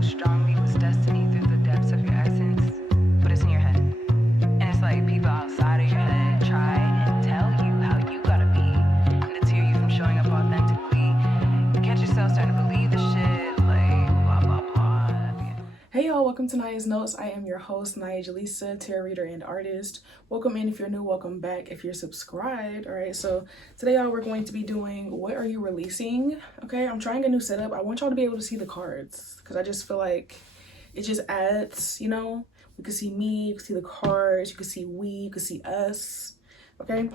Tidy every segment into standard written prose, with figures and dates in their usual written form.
so strongly what's destiny through the depths of your essence, but it's in your head. And it's like people outside of your head try and tell you how you gotta be, and deter you from showing up authentically. Get yourself starting to believe the shit, like blah blah blah. Hey y'all, welcome to Aniyah's Notes. I am your host, AniyahJelisa, tarot reader and artist. Welcome in if you're new, welcome back if you're subscribed. All right, so today y'all, we're going to be doing What Are You Releasing? Okay, I'm trying a new setup. I want y'all to be able to see the cards because I just feel like it just adds, you know, you can see me, you can see the cards, you can see we, you can see us. Okay,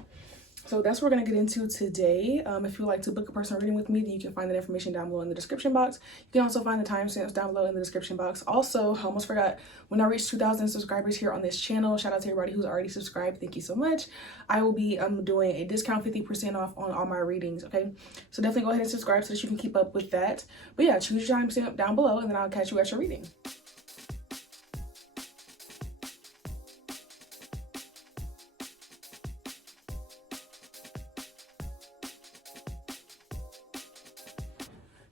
so that's what we're going to get into today. If you would like to book a personal reading with me, then you can find that information down below in the description box. You can also find the timestamps down below in the description box. Also, I almost forgot, when I reach 2,000 subscribers here on this channel, shout out to everybody who's already subscribed. Thank you so much. I will be doing a discount 50% off on all my readings, okay? So definitely go ahead and subscribe so that you can keep up with that. But yeah, choose your timestamp down below and then I'll catch you at your reading.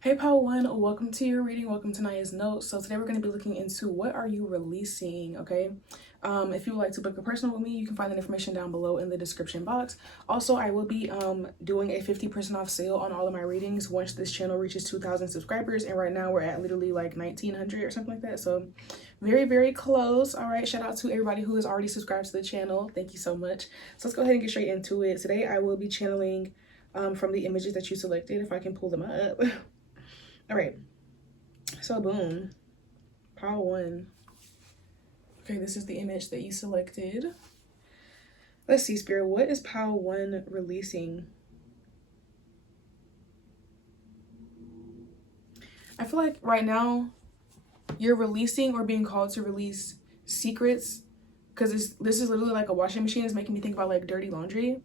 Hey Pile 1, welcome to your reading, welcome to Aniyah's Notes. So today we're going to be looking into what are you releasing, okay? If you would like to book a personal with me, you can find that information down below in the description box. Also, I will be doing a 50% off sale on all of my readings once this channel reaches 2,000 subscribers, and right now we're at literally like 1,900 or something like that, so very, very close. All right, shout out to everybody who has already subscribed to the channel. Thank you so much. So let's go ahead and get straight into it. Today I will be channeling from the images that you selected, if I can pull them up. All right, so boom, pile 1. Okay, this is the image that you selected. Let's see, Spirit, what is pile 1 releasing? I feel like right now you're releasing or being called to release secrets, because this is literally like a washing machine. It's making me think about like dirty laundry.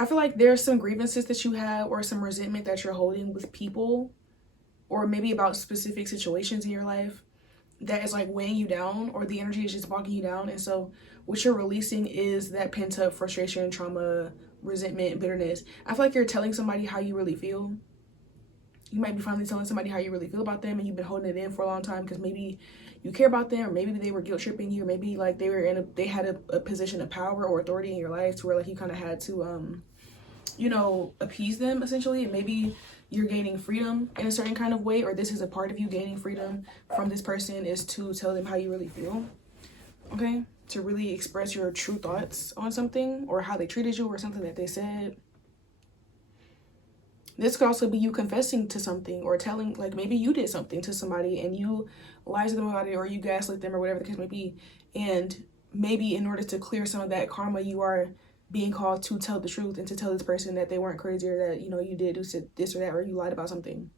I feel like there's some grievances that you have or some resentment that you're holding with people, or maybe about specific situations in your life that is like weighing you down, or the energy is just bogging you down. And so what you're releasing is that pent up frustration, trauma, resentment, bitterness. I feel like you're telling somebody how you really feel. You might be finally telling somebody how you really feel about them, and you've been holding it in for a long time because maybe you care about them, or maybe they were guilt tripping you, or maybe like they had a position of power or authority in your life to where like you kind of had to you know, appease them essentially. And maybe you're gaining freedom in a certain kind of way, or this is a part of you gaining freedom from this person, is to tell them how you really feel, okay? To really express your true thoughts on something, or how they treated you, or something that they said. This could also be you confessing to something, or telling, like maybe you did something to somebody and you lied to them about it, or you gaslit them, or whatever the case may be. And maybe in order to clear some of that karma, you are being called to tell the truth and to tell this person that they weren't crazy, or that, you know, you did do this or that, or you lied about something.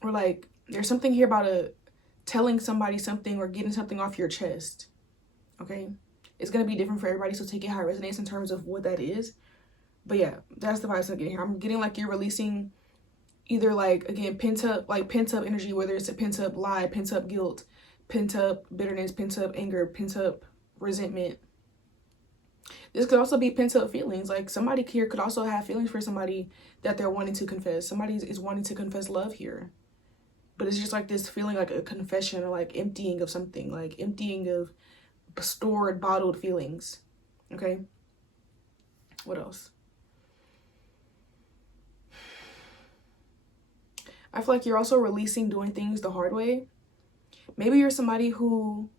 Or like there's something here about telling somebody something or getting something off your chest, okay? It's going to be different for everybody, so take it how it resonates in terms of what that is. But yeah, that's the vibes I'm getting here. I'm getting like you're releasing either like, again, pent up energy, whether it's a pent up lie, pent up guilt, pent up bitterness, pent up anger, pent up resentment. This could also be pent up feelings. Like somebody here could also have feelings for somebody that they're wanting to confess. Somebody is wanting to confess love here. But it's just like this feeling like a confession, or like emptying of something, like emptying of stored, bottled feelings. Okay? What else? I feel like you're also releasing doing things the hard way. Maybe you're somebody who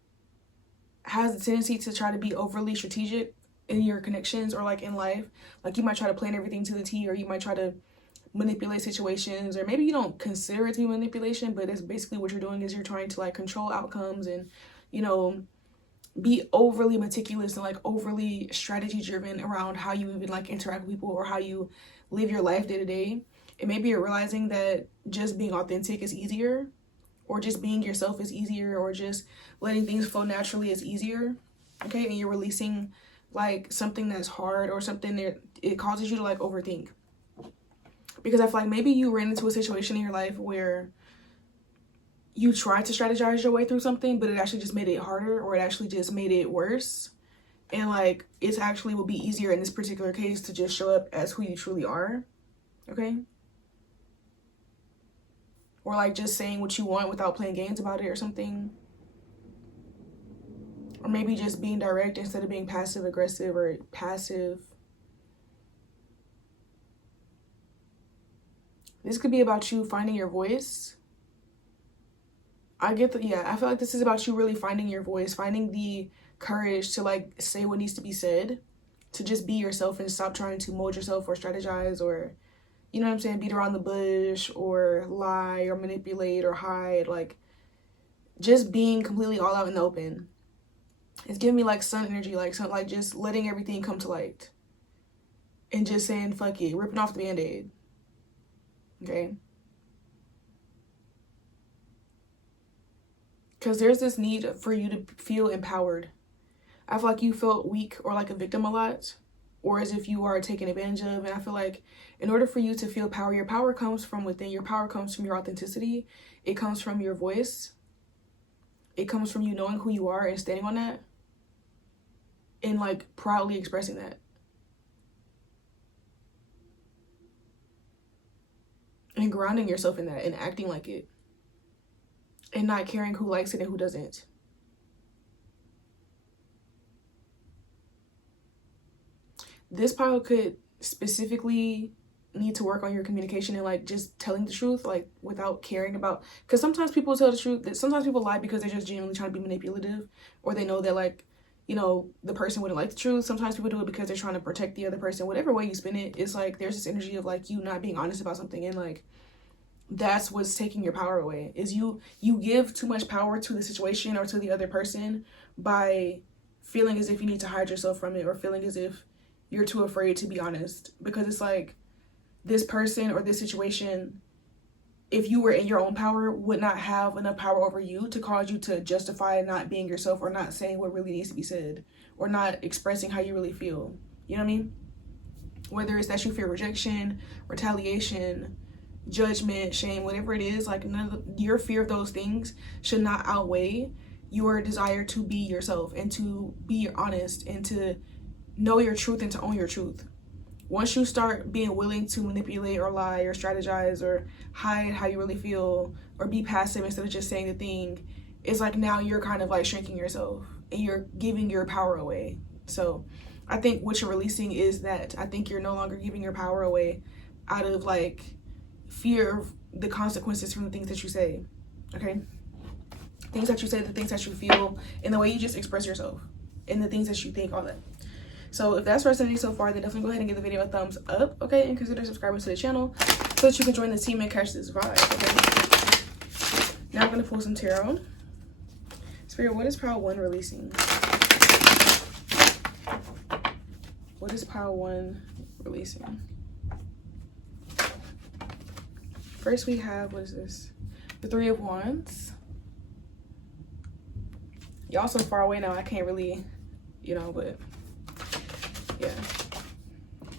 has a tendency to try to be overly strategic in your connections, or like in life. Like you might try to plan everything to the T, or you might try to manipulate situations, or maybe you don't consider it to be manipulation, but that's basically what you're doing, is you're trying to like control outcomes and, you know, be overly meticulous and like overly strategy driven around how you even like interact with people, or how you live your life day to day. And maybe you're realizing that just being authentic is easier, or just being yourself is easier, or just letting things flow naturally is easier, okay? And you're releasing like something that's hard, or something that it causes you to like overthink. Because I feel like maybe you ran into a situation in your life where you tried to strategize your way through something, but it actually just made it harder, or it actually just made it worse. And like it's actually will be easier in this particular case to just show up as who you truly are, okay? or like just saying what you want without playing games about it or something. Or maybe just being direct instead of being passive aggressive or passive. This could be about you finding your voice. I feel like this is about you really finding your voice, finding the courage to like say what needs to be said, to just be yourself and stop trying to mold yourself or strategize or, you know what I'm saying, beat around the bush or lie or manipulate or hide. Like, just being completely all out in the open. It's giving me like sun energy, like just letting everything come to light and just saying fuck it, ripping off the band-aid. Okay, because there's this need for you to feel empowered. I feel like you felt weak or like a victim a lot, or as if you are taken advantage of. And I feel like in order for you to feel power, your power comes from within. Your power comes from your authenticity. It comes from your voice. It comes from you knowing who you are and standing on that and like proudly expressing that. And grounding yourself in that and acting like it. And not caring who likes it and who doesn't. This pile could specifically need to work on your communication and like just telling the truth, like without caring about, because sometimes people tell the truth, that sometimes people lie because they're just genuinely trying to be manipulative, or they know that like, you know, the person wouldn't like the truth. Sometimes people do it because they're trying to protect the other person. Whatever way you spin it, it's like there's this energy of like you not being honest about something, and like that's what's taking your power away. Is you give too much power to the situation or to the other person by feeling as if you need to hide yourself from it, or feeling as if you're too afraid to be honest. Because it's like this person or this situation, if you were in your own power, would not have enough power over you to cause you to justify not being yourself, or not saying what really needs to be said, or not expressing how you really feel. You know what I mean? Whether it's that you fear rejection, retaliation, judgment, shame, whatever it is, like your fear of those things should not outweigh your desire to be yourself and to be honest and to know your truth and to own your truth. Once you start being willing to manipulate or lie or strategize or hide how you really feel or be passive instead of just saying the thing, it's like now you're kind of like shrinking yourself and you're giving your power away. So I think what you're releasing is that I think you're no longer giving your power away out of like fear of the consequences from the things that you say. Okay? Things that you say, the things that you feel, and the way you just express yourself, and the things that you think, all that. So if that's resonating so far, then definitely go ahead and give the video a thumbs up, okay? And consider subscribing to the channel so that you can join the team and catch this vibe, okay? Now I'm going to pull some tarot. Spirit, what is pile 1 releasing? What is pile 1 releasing? First we have, what is this? The 3 of Wands. Y'all so far away now, I can't really, you know, but yeah.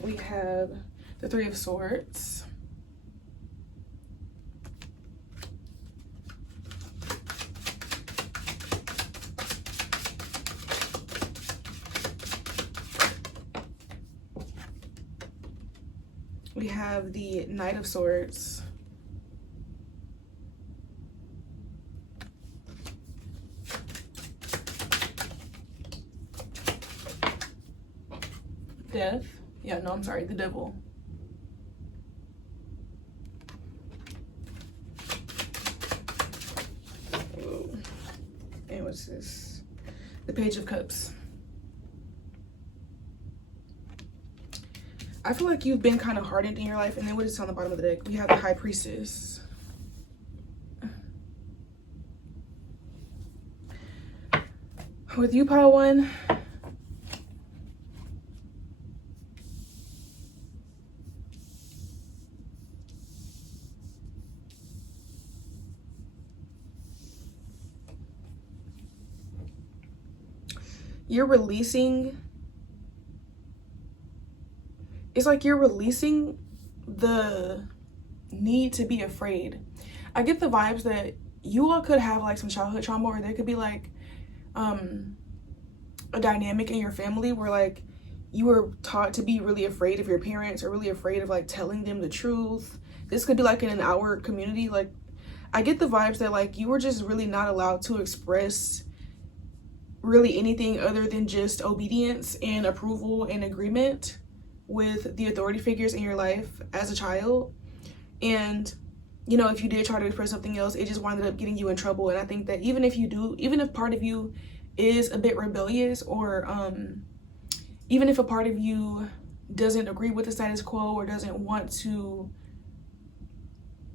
We have the 3 of Swords. We have the Knight of Swords. Death. Yeah, no, I'm sorry, the Devil. Ooh. And what's this? The Page of Cups. I feel like you've been kind of hardened in your life. And then what is on the bottom of the deck? We have the High Priestess. With you, pile 1, you're releasing, it's like you're releasing the need to be afraid. I get the vibes that you all could have like some childhood trauma, or there could be like a dynamic in your family where like you were taught to be really afraid of your parents, or really afraid of like telling them the truth. This could be like in an outward community, like I get the vibes that like you were just really not allowed to express really anything other than just obedience and approval and agreement with the authority figures in your life as a child. And you know, if you did try to express something else, it just wound up getting you in trouble. And I think that even if part of you is a bit rebellious, or even if a part of you doesn't agree with the status quo or doesn't want to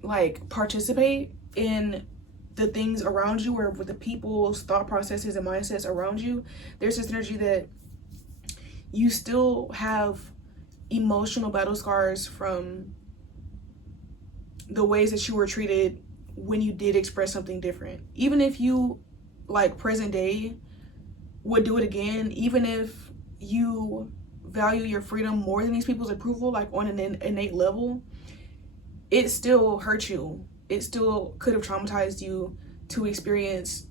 like participate in the things around you or with the people's thought processes and mindsets around you, there's this energy that you still have emotional battle scars from the ways that you were treated when you did express something different. Even if you, like, present day would do it again, even if you value your freedom more than these people's approval, like on an innate level, it still hurt you. It still could have traumatized you to experience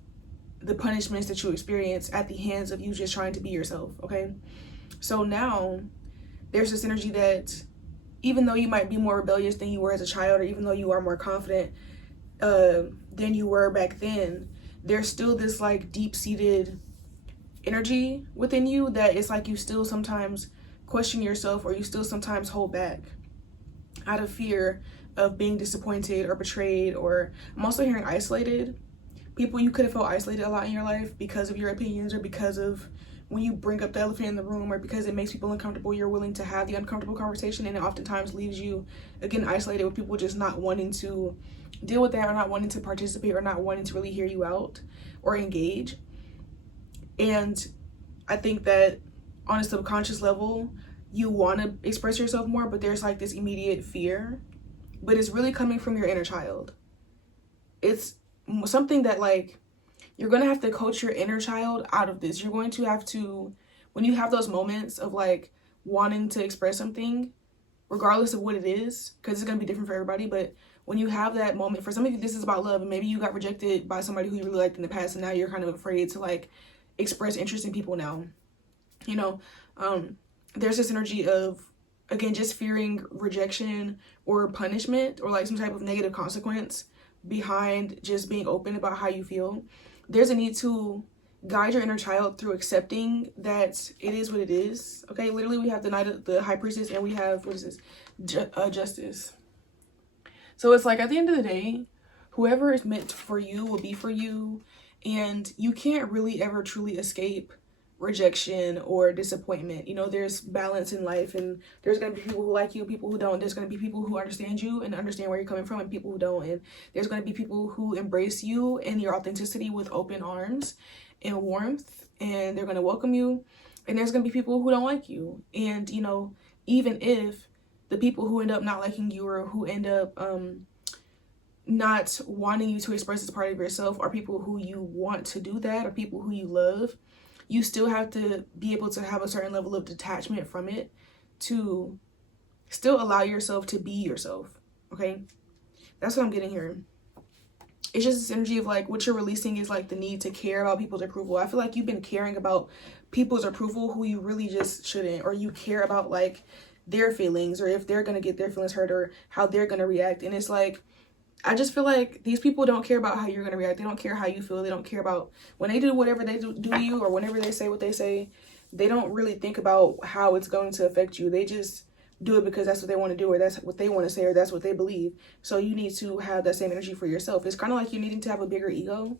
the punishments that you experience at the hands of you just trying to be yourself, okay? So now there's this energy that even though you might be more rebellious than you were as a child, or even though you are more confident than you were back then, there's still this like deep-seated energy within you that it's like you still sometimes question yourself, or you still sometimes hold back out of fear of being disappointed or betrayed. Or I'm also hearing isolated. People, you could have felt isolated a lot in your life because of your opinions, or because of when you bring up the elephant in the room, or because it makes people uncomfortable, you're willing to have the uncomfortable conversation, and it oftentimes leaves you again isolated, with people just not wanting to deal with that, or not wanting to participate, or not wanting to really hear you out or engage. And I think that on a subconscious level, you want to express yourself more, but there's like this immediate fear, but it's really coming from your inner child. It's something that like you're going to have to coach your inner child out of this. You're going to have to, when you have those moments of like wanting to express something, regardless of what it is, because it's going to be different for everybody, but when you have that moment, for some of you this is about love, and maybe you got rejected by somebody who you really liked in the past, and now you're kind of afraid to like express interest in people now, you know. There's this energy of, again, just fearing rejection or punishment, or like some type of negative consequence behind just being open about how you feel. There's a need to guide your inner child through accepting that it is what it is. Okay, literally we have the Knight of the High Priestess, and we have, what is this, Justice. So it's like at the end of the day, whoever is meant for you will be for you, and you can't really ever truly escape rejection or disappointment. You know, there's balance in life, and there's going to be people who like you, people who don't. There's going to be people who understand you and understand where you're coming from, and people who don't. And there's going to be people who embrace you and your authenticity with open arms and warmth, and they're going to welcome you. And there's going to be people who don't like you. And, you know, even if the people who end up not liking you, or who end up not wanting you to express as part of yourself, are people who you want to do that, or people who you love, you still have to be able to have a certain level of detachment from it to still allow yourself to be yourself, okay? That's what I'm getting here. It's just this energy of like what you're releasing is like the need to care about people's approval. I feel like you've been caring about people's approval who you really just shouldn't, or you care about like their feelings, or if they're gonna get their feelings hurt, or how they're gonna react. And it's like, I just feel like these people don't care about how you're going to react. They don't care how you feel. They don't care about when they do whatever they do to you, or whenever they say what they say. They don't really think about how it's going to affect you. They just do it because that's what they want to do, or that's what they want to say, or that's what they believe. So you need to have that same energy for yourself. It's kind of like you needing to have a bigger ego.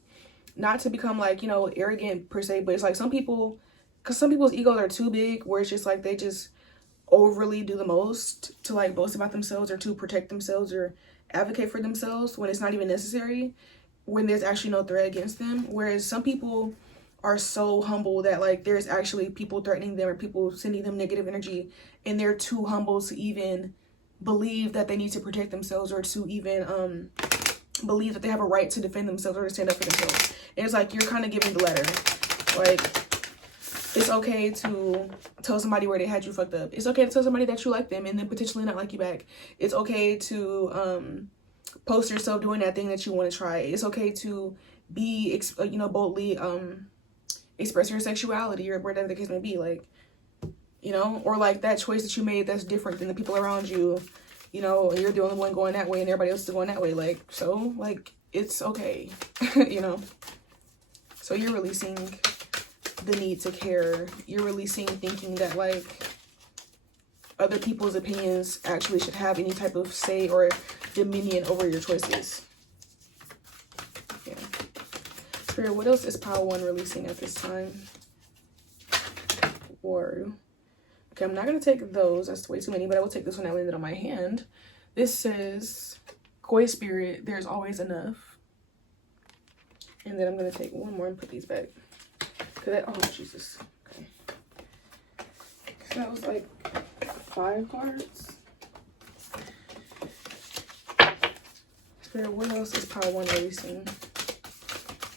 Not to become like, you know, arrogant per se, but it's like some people, because some people's egos are too big, where it's just like they just overly do the most to like boast about themselves, or to protect themselves, or advocate for themselves when it's not even necessary, when there's actually no threat against them. Whereas some people are so humble that like there's actually people threatening them, or people sending them negative energy, and they're too humble to even believe that they need to protect themselves, or to even believe that they have a right to defend themselves, or to stand up for themselves. And it's like you're kind of giving the letter. Like, it's okay to tell somebody where they had you fucked up. It's okay to tell somebody that you like them and then potentially not like you back. It's okay to post yourself doing that thing that you want to try. It's okay to be, you know, boldly express your sexuality, or whatever the case may be. Like, you know, or like that choice that you made that's different than the people around you. You know, you're the only one going that way, and everybody else is going that way. Like, so like it's okay, you know? So you're releasing the need to care. You're releasing thinking that like other people's opinions actually should have any type of say or dominion over your choices. Yeah. Spirit, what else is pile 1 releasing at this time? Or, okay, I'm not going to take those. That's way too many, but I will take this one that landed on my hand. This says, Koi Spirit, there's always enough. And then I'm going to take one more and put these back. Oh, Jesus. Okay. So that was like 5 cards. Spirit, what else is pile 1 releasing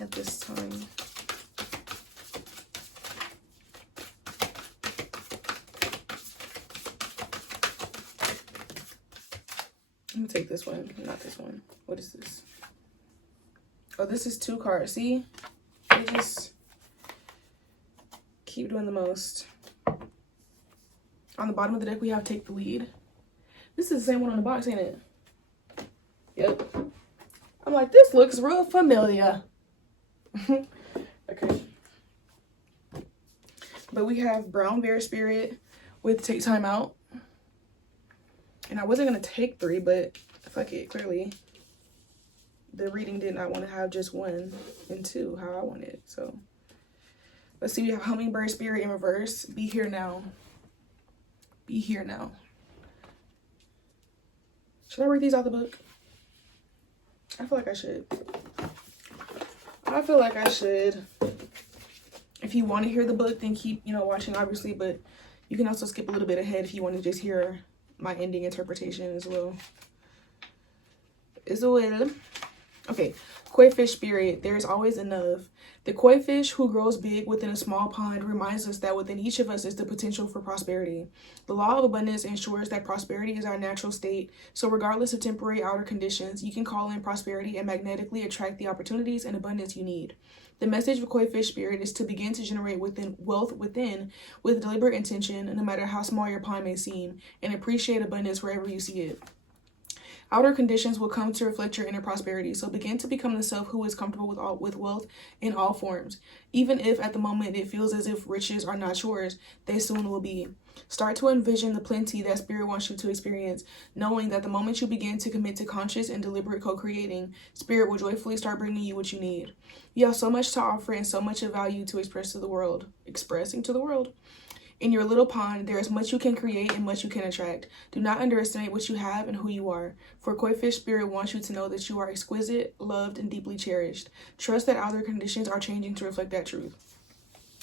at this time? I'm gonna take this one, not this one. What is this? Oh, this is 2 cards. See? They just keep doing the most. On the bottom of the deck, we have Take the Lead. This is the same one on the box, ain't it? Yep. I'm like, this looks real familiar. Okay. But we have Brown Bear Spirit with Take Time Out. And I wasn't going to take 3, but fuck it, clearly. The reading did not want to have just 1 and 2 how I wanted. So let's see, we have Hummingbird Spirit in reverse. Be here now. Be here now. Should I read these out the book? I feel like I should. I feel like I should. If you want to hear the book, then keep, watching, obviously. But you can also skip a little bit ahead if you want to just hear my ending interpretation as well. Okay. Koi Fish Spirit, there is always enough. The koi fish who grows big within a small pond reminds us that within each of us is the potential for prosperity. The law of abundance ensures that prosperity is our natural state. So regardless of temporary outer conditions, you can call in prosperity and magnetically attract the opportunities and abundance you need. The message of Koi Fish Spirit is to begin to generate wealth within with deliberate intention, no matter how small your pond may seem, and appreciate abundance wherever you see it. Outer conditions will come to reflect your inner prosperity, so begin to become the self who is comfortable with wealth in all forms. Even if at the moment it feels as if riches are not yours, they soon will be. Start to envision the plenty that Spirit wants you to experience, knowing that the moment you begin to commit to conscious and deliberate co-creating, Spirit will joyfully start bringing you what you need. You have so much to offer and so much of value to expressing to the world. In your little pond, there is much you can create and much you can attract. Do not underestimate what you have and who you are. For Koi Fish Spirit wants you to know that you are exquisite, loved, and deeply cherished. Trust that outer conditions are changing to reflect that truth.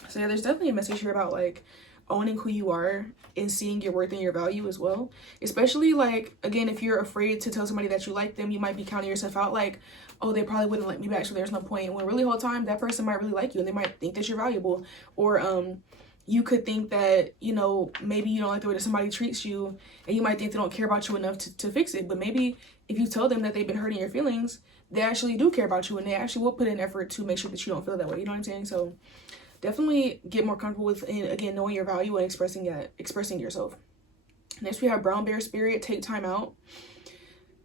So yeah, there's definitely a message here about like owning who you are and seeing your worth and your value as well. Especially like, again, if you're afraid to tell somebody that you like them, you might be counting yourself out like, oh, they probably wouldn't like me back, so there's no point. When really whole time, that person might really like you and they might think that you're valuable. Or you could think that, maybe you don't like the way that somebody treats you and you might think they don't care about you enough to fix it. But maybe if you tell them that they've been hurting your feelings, they actually do care about you and they actually will put in effort to make sure that you don't feel that way. You know what I'm saying? So definitely get more comfortable with, again, knowing your value and expressing yourself. Next, we have Brown Bear Spirit, Take Time Out.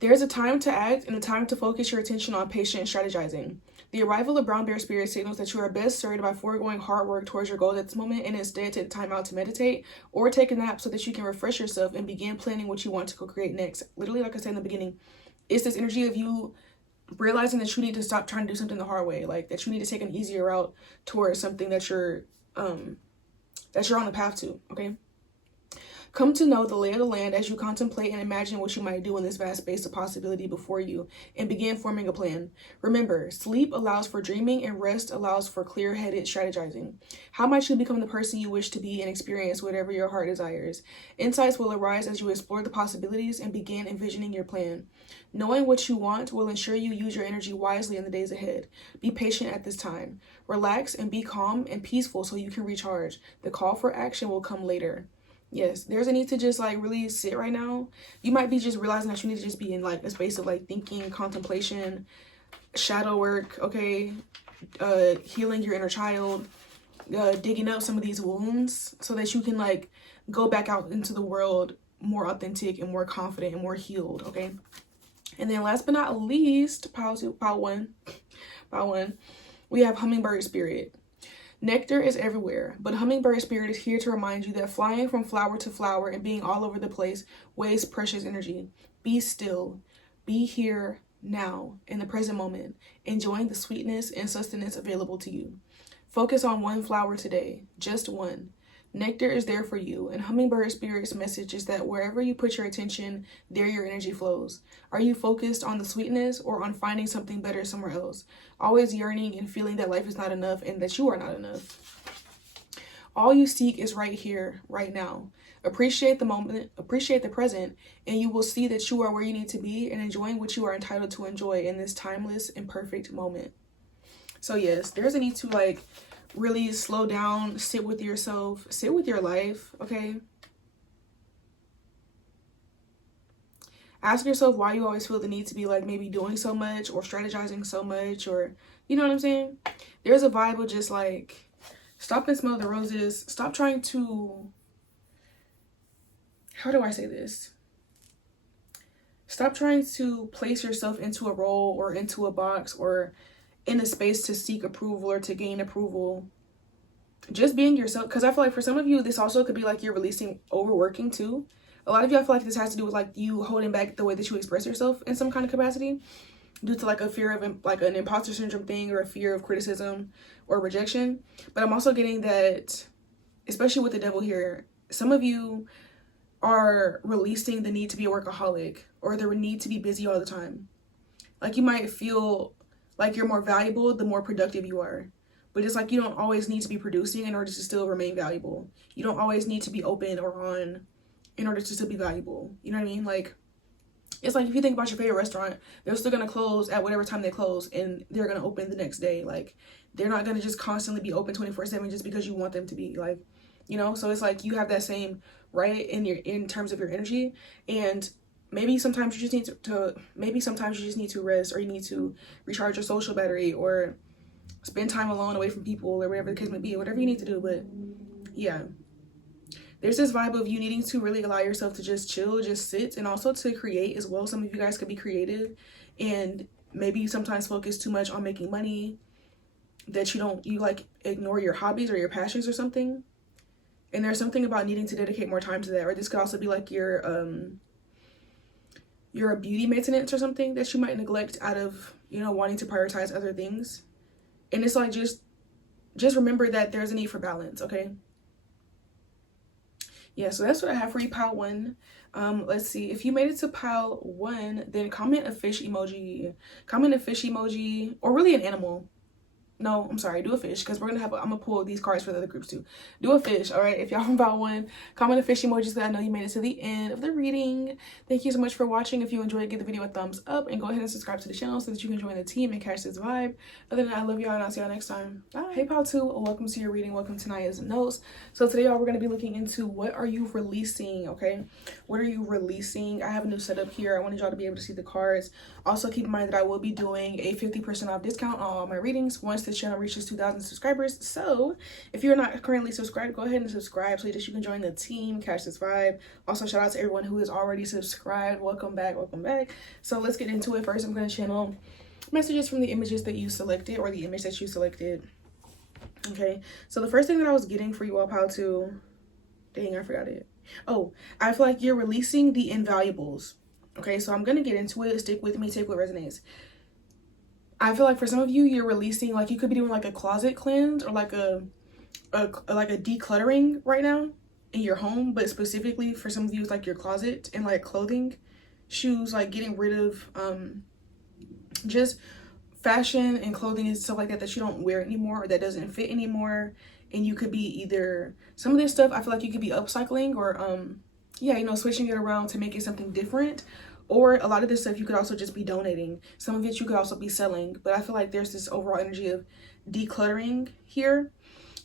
There's a time to act and a time to focus your attention on patient strategizing. The arrival of Brown Bear Spirit signals that you are best served by foregoing hard work towards your goals at this moment and instead take time out to meditate or take a nap so that you can refresh yourself and begin planning what you want to co-create next. Literally, like I said in the beginning, it's this energy of you realizing that you need to stop trying to do something the hard way, like that you need to take an easier route towards something that you're on the path to, okay? Come to know the lay of the land as you contemplate and imagine what you might do in this vast space of possibility before you and begin forming a plan. Remember, sleep allows for dreaming and rest allows for clear-headed strategizing. How might you become the person you wish to be and experience whatever your heart desires? Insights will arise as you explore the possibilities and begin envisioning your plan. Knowing what you want will ensure you use your energy wisely in the days ahead. Be patient at this time. Relax and be calm and peaceful so you can recharge. The call for action will come later. Yes, there's a need to just like really sit right now. You might be just realizing that you need to just be in like a space of like thinking, contemplation, shadow work, okay? Healing your inner child, digging up some of these wounds so that you can like go back out into the world more authentic and more confident and more healed, okay? And then last but not least, pile one, we have hummingbird spirit. Nectar is everywhere, but hummingbird spirit is here to remind you that flying from flower to flower and being all over the place wastes precious energy. Be still. Be here now in the present moment, enjoying the sweetness and sustenance available to you. Focus on one flower today, just one. Nectar is there for you, and hummingbird spirit's message is that wherever you put your attention, there your energy flows. Are you focused on the sweetness or on finding something better somewhere else? Always yearning and feeling that life is not enough and that you are not enough. All you seek is right here, right now. Appreciate the moment, appreciate the present, and you will see that you are where you need to be and enjoying what you are entitled to enjoy in this timeless and perfect moment. So yes, there's a need to like really slow down, sit with yourself, sit with your life, okay? Ask yourself why you always feel the need to be like maybe doing so much or strategizing so much, or you know what I'm saying? There's a vibe of just like stop and smell the roses. Stop trying to, how do I say this? Stop trying to place yourself into a role or into a box or in a space to seek approval or to gain approval. Just being yourself, because I feel like for some of you this also could be like you're releasing overworking too. A lot of you, I feel like this has to do with like you holding back the way that you express yourself in some kind of capacity due to like a fear of like an imposter syndrome thing or a fear of criticism or rejection. But I'm also getting that, especially with the devil here, some of you are releasing the need to be a workaholic or the need to be busy all the time. Like you might feel like you're more valuable the more productive you are. But it's like you don't always need to be producing in order to still remain valuable. You don't always need to be open or on in order to still be valuable. You know what I mean? Like, it's like if you think about your favorite restaurant, they're still going to close at whatever time they close and they're going to open the next day. Like, they're not going to just constantly be open 24/7 just because you want them to be. Like, you know? So it's like you have that same right in terms of your energy. And maybe sometimes you just need to rest, or you need to recharge your social battery, or spend time alone away from people, or whatever the case may be, whatever you need to do. But yeah, there's this vibe of you needing to really allow yourself to just chill, just sit, and also to create as well. Some of you guys could be creative, and maybe you sometimes focus too much on making money that you like ignore your hobbies or your passions or something. And there's something about needing to dedicate more time to that. Or this could also be like your beauty maintenance or something that you might neglect out of, you know, wanting to prioritize other things. And it's like, just remember that there's a need for balance, okay? Yeah, so that's what I have for you, pile one. Let's see. If you made it to pile one, then comment a fish emoji. Comment a fish emoji, or really an animal. No, I'm sorry, do a fish, because I'm gonna pull these cards for the other groups too. Do a fish, all right? If y'all from pile one, comment a fish emoji so that I know you made it to the end of the reading. Thank you so much for watching. If you enjoyed, give the video a thumbs up and go ahead and subscribe to the channel so that you can join the team and catch this vibe. Other than that, I love y'all and I'll see y'all next time. Bye. Hey, pile two, welcome to your reading. Welcome to Aniah's notes. So today, y'all, we're gonna be looking into what are you releasing, okay? What are you releasing? I have a new setup here. I wanted y'all to be able to see the cards. Also, keep in mind that I will be doing a 50% off discount on all my readings once this channel reaches 2,000 subscribers. So if you're not currently subscribed, go ahead and subscribe so that you can join the team, catch this vibe. Also, shout out to everyone who is already subscribed. Welcome back, welcome back. So let's get into it. First, I'm going to channel messages from the images that you selected, or the image that you selected. Okay, so the first thing that I was getting for you all, pile two, dang, I forgot it. Oh, I feel like you're releasing the invaluables. Okay, so I'm gonna get into it. Stick with me, take what resonates. I feel like for some of you, you're releasing, like you could be doing like a closet cleanse, or like a decluttering right now in your home. But specifically for some of you, it's like your closet and like clothing, shoes, like getting rid of just fashion and clothing and stuff like that that you don't wear anymore, or that doesn't fit anymore. And you could be either, some of this stuff I feel like you could be upcycling, or yeah, you know, switching it around to make it something different. Or a lot of this stuff you could also just be donating. Some of it you could also be selling. But I feel like there's this overall energy of decluttering here.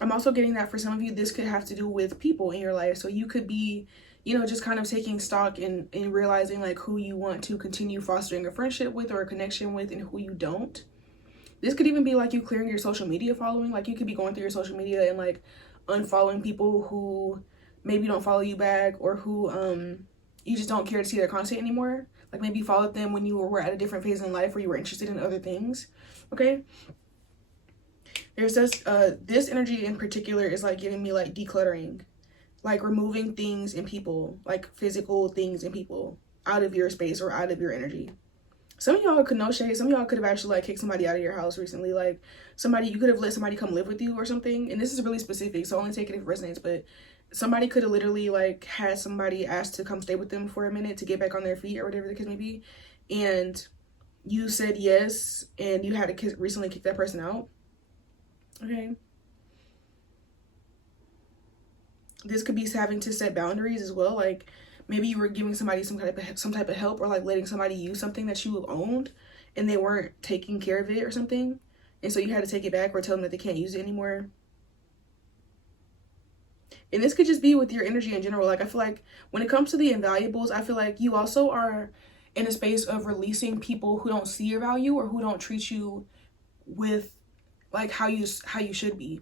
I'm also getting that for some of you, this could have to do with people in your life. So you could be, you know, just kind of taking stock and realizing like who you want to continue fostering a friendship with or a connection with, and who you don't. This could even be like you clearing your social media following. Like you could be going through your social media and like unfollowing people who maybe don't follow you back, or who you just don't care to see their content anymore. Like maybe you followed them when you were at a different phase in life where you were interested in other things. Okay. There's this energy in particular is like giving me like decluttering, like removing things and people, like physical things and people out of your space or out of your energy. Some of y'all could, no shade, some of y'all could have actually like kicked somebody out of your house recently. Like somebody, you could have let somebody come live with you or something. And this is really specific, so only take it if it resonates. But somebody could have literally like had somebody asked to come stay with them for a minute to get back on their feet or whatever the case may be. And you said yes, and you had to recently kick that person out. Okay. This could be having to set boundaries as well. Like maybe you were giving somebody some type of help, or like letting somebody use something that you owned and they weren't taking care of it or something. And so you had to take it back or tell them that they can't use it anymore. And this could just be with your energy in general. Like I feel like when it comes to the invaluables, I feel like you also are in a space of releasing people who don't see your value or who don't treat you with like how you should be.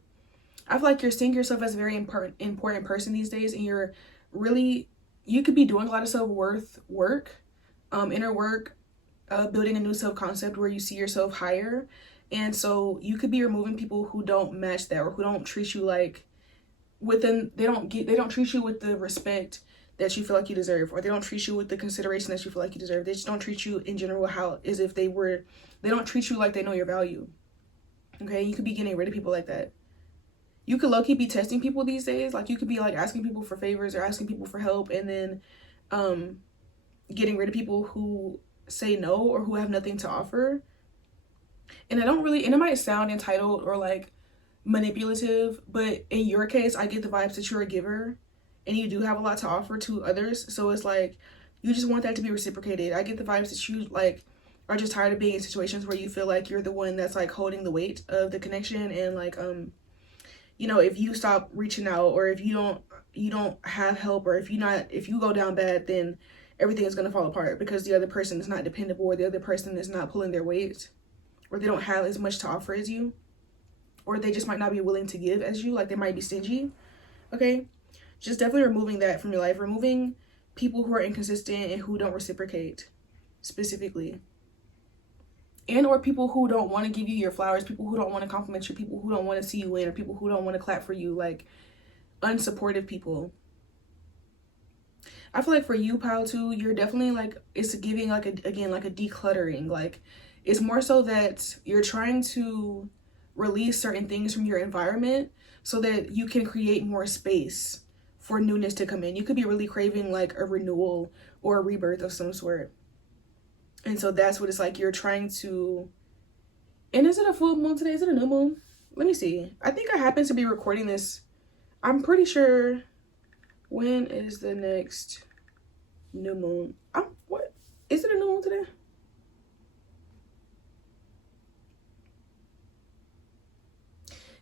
I feel like you're seeing yourself as a very important person these days, and you're really, you could be doing a lot of self-worth work, inner work, building a new self-concept where you see yourself higher. And so you could be removing people who don't match that, or who don't treat you like they don't treat you with the respect that you feel like you deserve, or they don't treat you with the consideration that you feel like you deserve. They just don't treat you in general as if they don't treat you like they know your value. Okay, you could be getting rid of people like that. You could low-key be testing people these days. Like you could be like asking people for favors or asking people for help, and then getting rid of people who say no or who have nothing to offer. And it might sound entitled or like manipulative, but in your case, I get the vibes that you're a giver and you do have a lot to offer to others. So it's like you just want that to be reciprocated. I get the vibes that you like are just tired of being in situations where you feel like you're the one that's like holding the weight of the connection, and like you know, if you stop reaching out, or if you don't have help, or if you go down bad, then everything is going to fall apart because the other person is not dependable, or the other person is not pulling their weight, or they don't have as much to offer as you, or they just might not be willing to give as you, like they might be stingy. Okay, just definitely removing that from your life, removing people who are inconsistent and who don't reciprocate specifically, and or people who don't want to give you your flowers, people who don't want to compliment you, people who don't want to see you win, or people who don't want to clap for you, like unsupportive people. I feel like for you, pile too, you're definitely like, it's giving like a decluttering. Like it's more so that you're trying to release certain things from your environment so that you can create more space for newness to come in. You could be really craving like a renewal or a rebirth of some sort. And so that's what it's like. You're trying to, and is it a full moon today? Is it a new moon? Let me see. I think I happen to be recording this. I'm pretty sure. When is the next new moon? What? Is it a new moon today?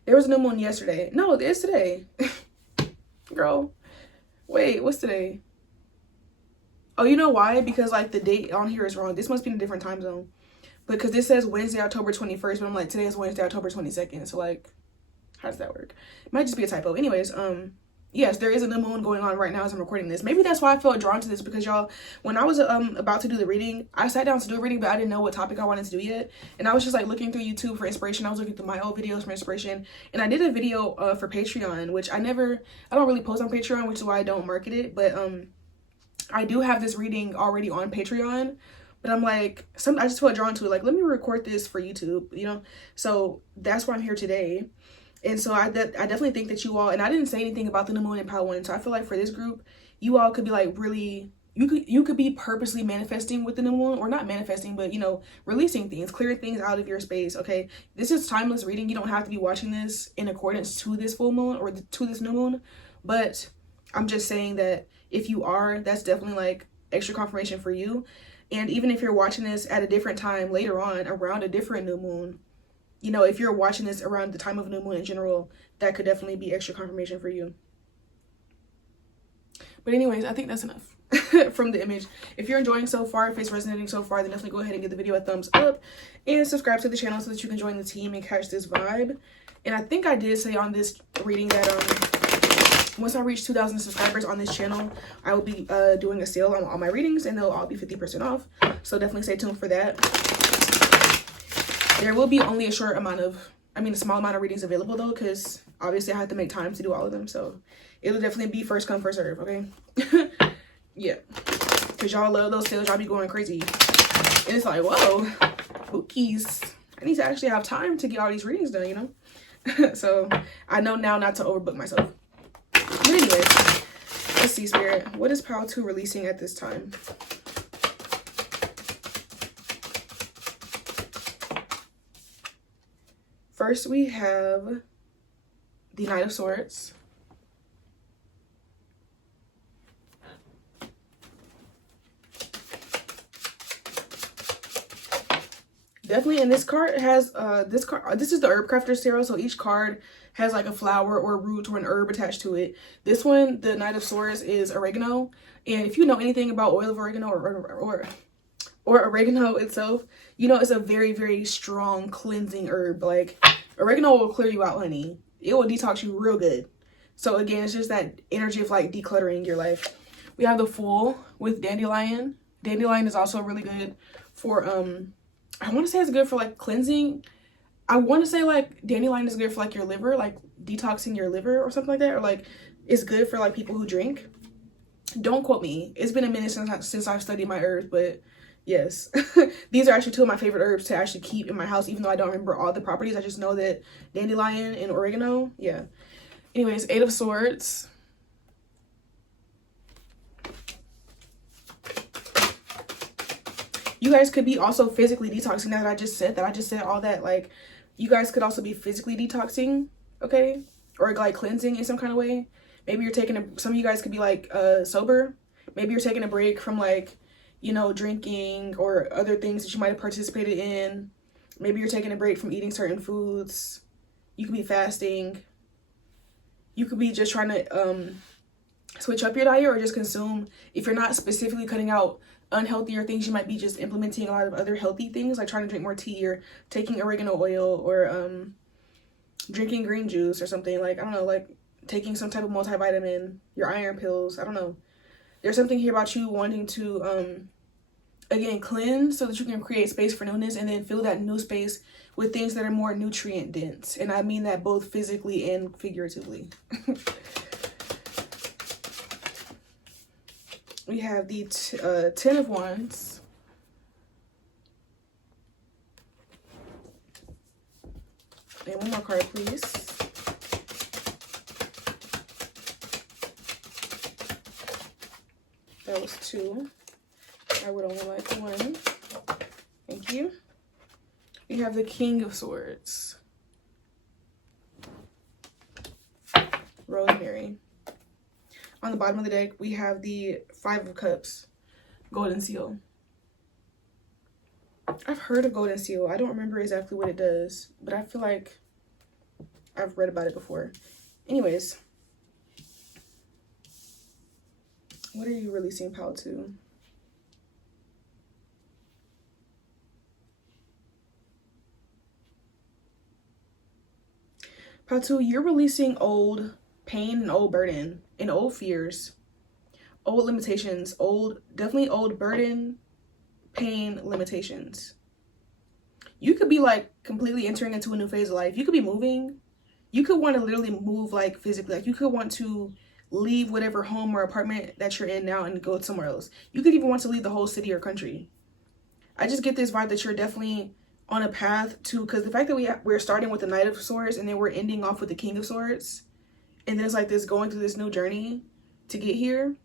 There was a new moon yesterday. No, it's today. Girl. Wait, what's today? Oh, you know why? Because like the date on here is wrong. This must be in a different time zone. Because this says Wednesday, October 21st, but I'm like, today is Wednesday, October 22nd. So like, how does that work? It might just be a typo. Anyways, yes, there is a new moon going on right now as I'm recording this. Maybe that's why I felt drawn to this, because y'all, when I was about to do the reading, I sat down to do a reading, but I didn't know what topic I wanted to do yet. And I was just like looking through YouTube for inspiration. I was looking through my old videos for inspiration. And I did a video for Patreon, which I don't really post on Patreon, which is why I don't market it. But I do have this reading already on Patreon, but I'm like, I just felt drawn to it. Like, let me record this for YouTube, you know? So that's why I'm here today. And so I definitely think that you all, and I didn't say anything about the new moon in Pile 1. So I feel like for this group, you all could be like really, you could be purposely manifesting with the new moon, or not manifesting, but, you know, releasing things, clearing things out of your space. Okay. This is timeless reading. You don't have to be watching this in accordance to this full moon or to this new moon. But I'm just saying that if you are, that's definitely like extra confirmation for you. And even if you're watching this at a different time later on around a different new moon, you know, if you're watching this around the time of new moon in general, that could definitely be extra confirmation for you. But anyways, I think that's enough from the image. If you're enjoying so far, if it's resonating so far, then definitely go ahead and give the video a thumbs up and subscribe to the channel so that you can join the team and catch this vibe. And I think I did say on this reading that once I reach 2,000 subscribers on this channel, I will be doing a sale on all my readings, and they'll all be 50% off. So definitely stay tuned for that. There will be only a small amount of readings available though, because obviously I have to make time to do all of them. So it'll definitely be first come, first serve, okay? Yeah, because y'all love those sales. Y'all be going crazy. And it's like, whoa, bookies. I need to actually have time to get all these readings done, you know? So I know now not to overbook myself. But anyways, let's see, Spirit. What is Pile 2 releasing at this time? First, we have the Knight of Swords. Definitely, and this card has this is the Herb Crafter's Tarot, so each card has like a flower or a root or an herb attached to it. This one, the Knight of Swords, is oregano, and if you know anything about oil of oregano or oregano itself, you know it's a very, very strong cleansing herb. Like, oregano will clear you out, honey. It will detox you real good. So again, it's just that energy of like decluttering your life. We have the Fool with Dandelion. Dandelion is also really good for I want to say it's good for like cleansing. I want to say like dandelion is good for like your liver, like detoxing your liver or something like that, or like it's good for like people who drink. Don't quote me. It's been a minute since I've studied my herbs, but yes. These are actually two of my favorite herbs to actually keep in my house, even though I don't remember all the properties. I just know that dandelion and oregano, yeah. Anyways, 8 of Swords. You guys could be also physically detoxing. Now that I just said all that, like, you guys could also be physically detoxing, okay? Or like cleansing in some kind of way. Maybe you're taking some of you guys could be like sober. Maybe you're taking a break from like, you know, drinking or other things that you might have participated in. Maybe you're taking a break from eating certain foods. You could be fasting. You could be just trying to switch up your diet or just consume. If you're not specifically cutting out unhealthier things, you might be just implementing a lot of other healthy things, like trying to drink more tea or taking oregano oil or drinking green juice or something. Like, I don't know, like taking some type of multivitamin, your iron pills. I don't know. There's something here about you wanting to again cleanse so that you can create space for newness, and then fill that new space with things that are more nutrient dense. And I mean that both physically and figuratively. We have the 10 of Wands. And one more card, please. That was 2. I would only like 1. Thank you. We have the King of Swords. Rosemary. On the bottom of the deck, we have the 5 of Cups, Golden Seal. I've heard of Golden Seal. I don't remember exactly what it does, but I feel like I've read about it before. Anyways, what are you releasing, Pile 2? Pile 2, you're releasing old pain and old burden and old fears, old limitations, definitely old burden, pain, limitations. You could be like completely entering into a new phase of life. You could be moving. You could want to literally move like physically. Like you could want to leave whatever home or apartment that you're in now and go somewhere else. You could even want to leave the whole city or country. I just get this vibe that you're definitely on a path to, because the fact that we're starting with the Knight of Swords and then we're ending off with the King of Swords, and then it's like this going through this new journey to get here.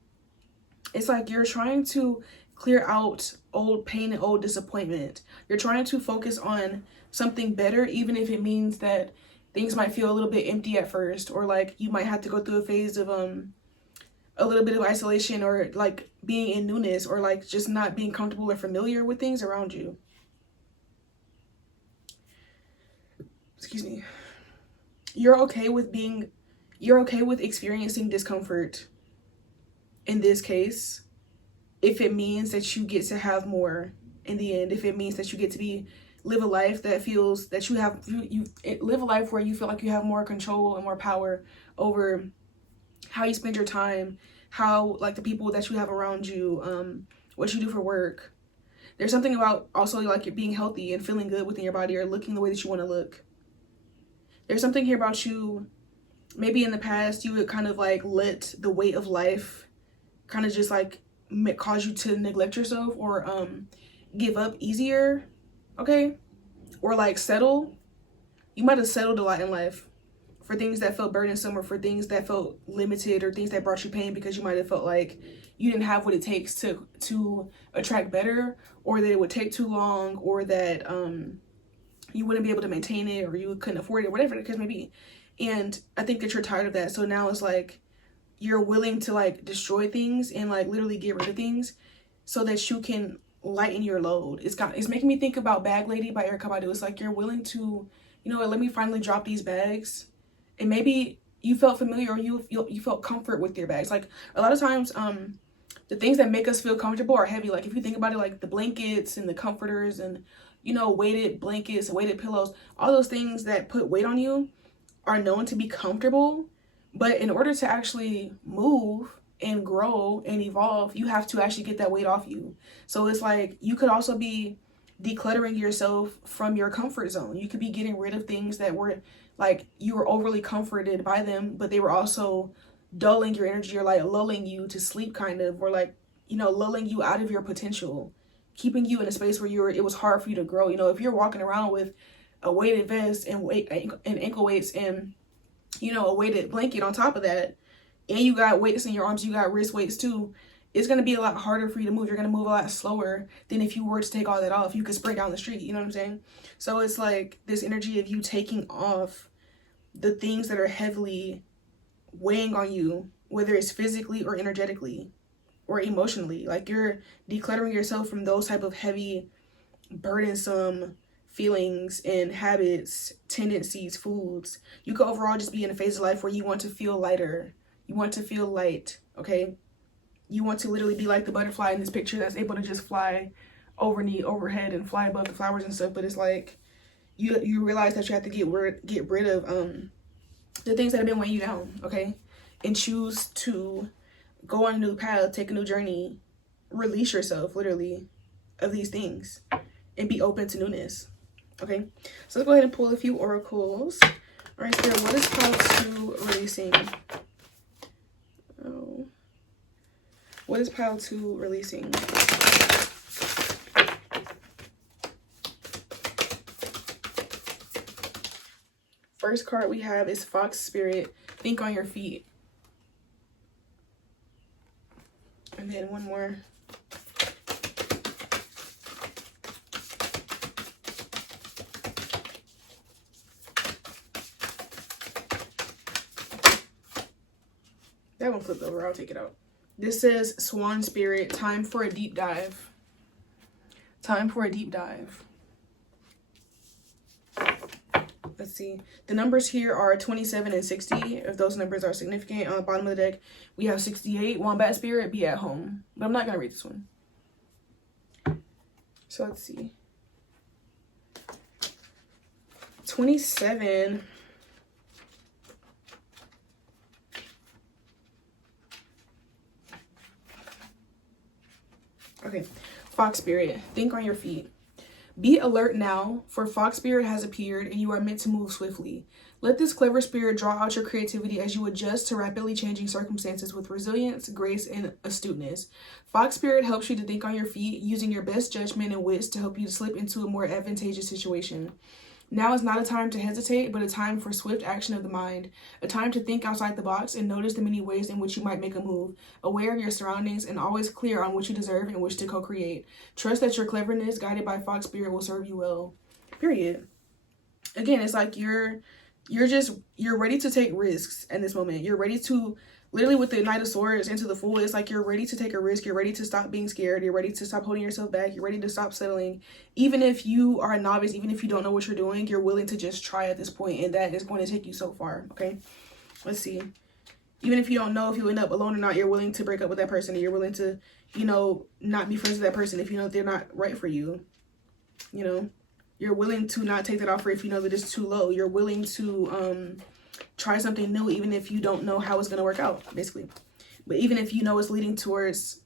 It's like you're trying to clear out old pain and old disappointment. You're trying to focus on something better, even if it means that things might feel a little bit empty at first, or like you might have to go through a phase of a little bit of isolation, or like being in newness, or like just not being comfortable or familiar with things around you. Excuse me. You're okay with experiencing discomfort in this case, if it means that you get to have more in the end, if it means that you get to live a life that feels that live a life where you feel like you have more control and more power over how you spend your time, how like the people that you have around you, what you do for work. There's something about also like you're being healthy and feeling good within your body, or looking the way that you want to look. There's something here about you, maybe in the past you would kind of like let the weight of life kind of just like cause you to neglect yourself, or give up easier, okay? Or like settle. You might have settled a lot in life for things that felt burdensome, or for things that felt limited, or things that brought you pain, because you might have felt like you didn't have what it takes to attract better, or that it would take too long, or that you wouldn't be able to maintain it, or you couldn't afford it, whatever the case may be. And I think that you're tired of that. So now it's like you're willing to like destroy things and like literally get rid of things so that you can lighten your load. It's making me think about Bag Lady by Erykah Badu. It's like you're willing to, you know what, let me finally drop these bags. And maybe you felt familiar, or you felt comfort with your bags. Like a lot of times the things that make us feel comfortable are heavy. Like if you think about it, like the blankets and the comforters and, you know, weighted blankets, weighted pillows, all those things that put weight on you are known to be comfortable. But in order to actually move and grow and evolve, you have to actually get that weight off you. So it's like you could also be decluttering yourself from your comfort zone. You could be getting rid of things that were like you were overly comforted by them, but they were also dulling your energy, or like lulling you to sleep kind of, or like, you know, lulling you out of your potential, keeping you in a space where it was hard for you to grow. You know, if you're walking around with a weighted vest and ankle weights and, you know, a weighted blanket on top of that, and you got weights in your arms, you got wrist weights too, it's going to be a lot harder for you to move. You're going to move a lot slower than if you were to take all that off. You could sprint down the street, you know what I'm saying? So it's like this energy of you taking off the things that are heavily weighing on you, whether it's physically or energetically or emotionally. Like you're decluttering yourself from those type of heavy, burdensome feelings and habits, tendencies, foods. You could overall just be in a phase of life where you want to feel lighter. You want to feel light, okay? You want to literally be like the butterfly in this picture that's able to just fly overhead and fly above the flowers and stuff. But it's like you realize that you have to get rid of the things that have been weighing you down, okay? And choose to go on a new path, take a new journey, release yourself literally of these things, and be open to newness. Okay, so let's go ahead and pull a few oracles. All right, Spirit, what is pile 2 releasing? Oh, what is pile 2 releasing? First card we have is Fox Spirit. Think on your feet. And then one more. That one flipped over. I'll take it out. This says Swan Spirit. Time for a deep dive. Time for a deep dive. Let's see. The numbers here are 27 and 60. If those numbers are significant, on the bottom of the deck, we have 68. Wombat Spirit, be at home. But I'm not going to read this one. So let's see. 27. Okay. Fox Spirit, think on your feet. Be alert now, for Fox Spirit has appeared and you are meant to move swiftly. Let this clever spirit draw out your creativity as you adjust to rapidly changing circumstances with resilience, grace, and astuteness. Fox Spirit helps you to think on your feet, using your best judgment and wits to help you slip into a more advantageous situation. Now is not a time to hesitate, but a time for swift action of the mind, a time to think outside the box and notice the many ways in which you might make a move, aware of your surroundings and always clear on what you deserve and wish to co-create. Trust that your cleverness, guided by Fox Spirit, will serve you well. Period. Again, it's like you're ready to take risks in this moment. You're ready to, literally with the Knight of Swords into the Fool, it's like you're ready to take a risk. You're ready to stop being scared. You're ready to stop holding yourself back. You're ready to stop settling. Even if you are a novice, even if you don't know what you're doing, you're willing to just try at this point, and that is going to take you so far, okay? Let's see. Even if you don't know if you end up alone or not, you're willing to break up with that person, and you're willing to, you know, not be friends with that person if you know they're not right for you, you know? You're willing to not take that offer if you know that it's too low. You're willing to try something new, even if you don't know how it's going to work out, basically. But even if you know it's leading towards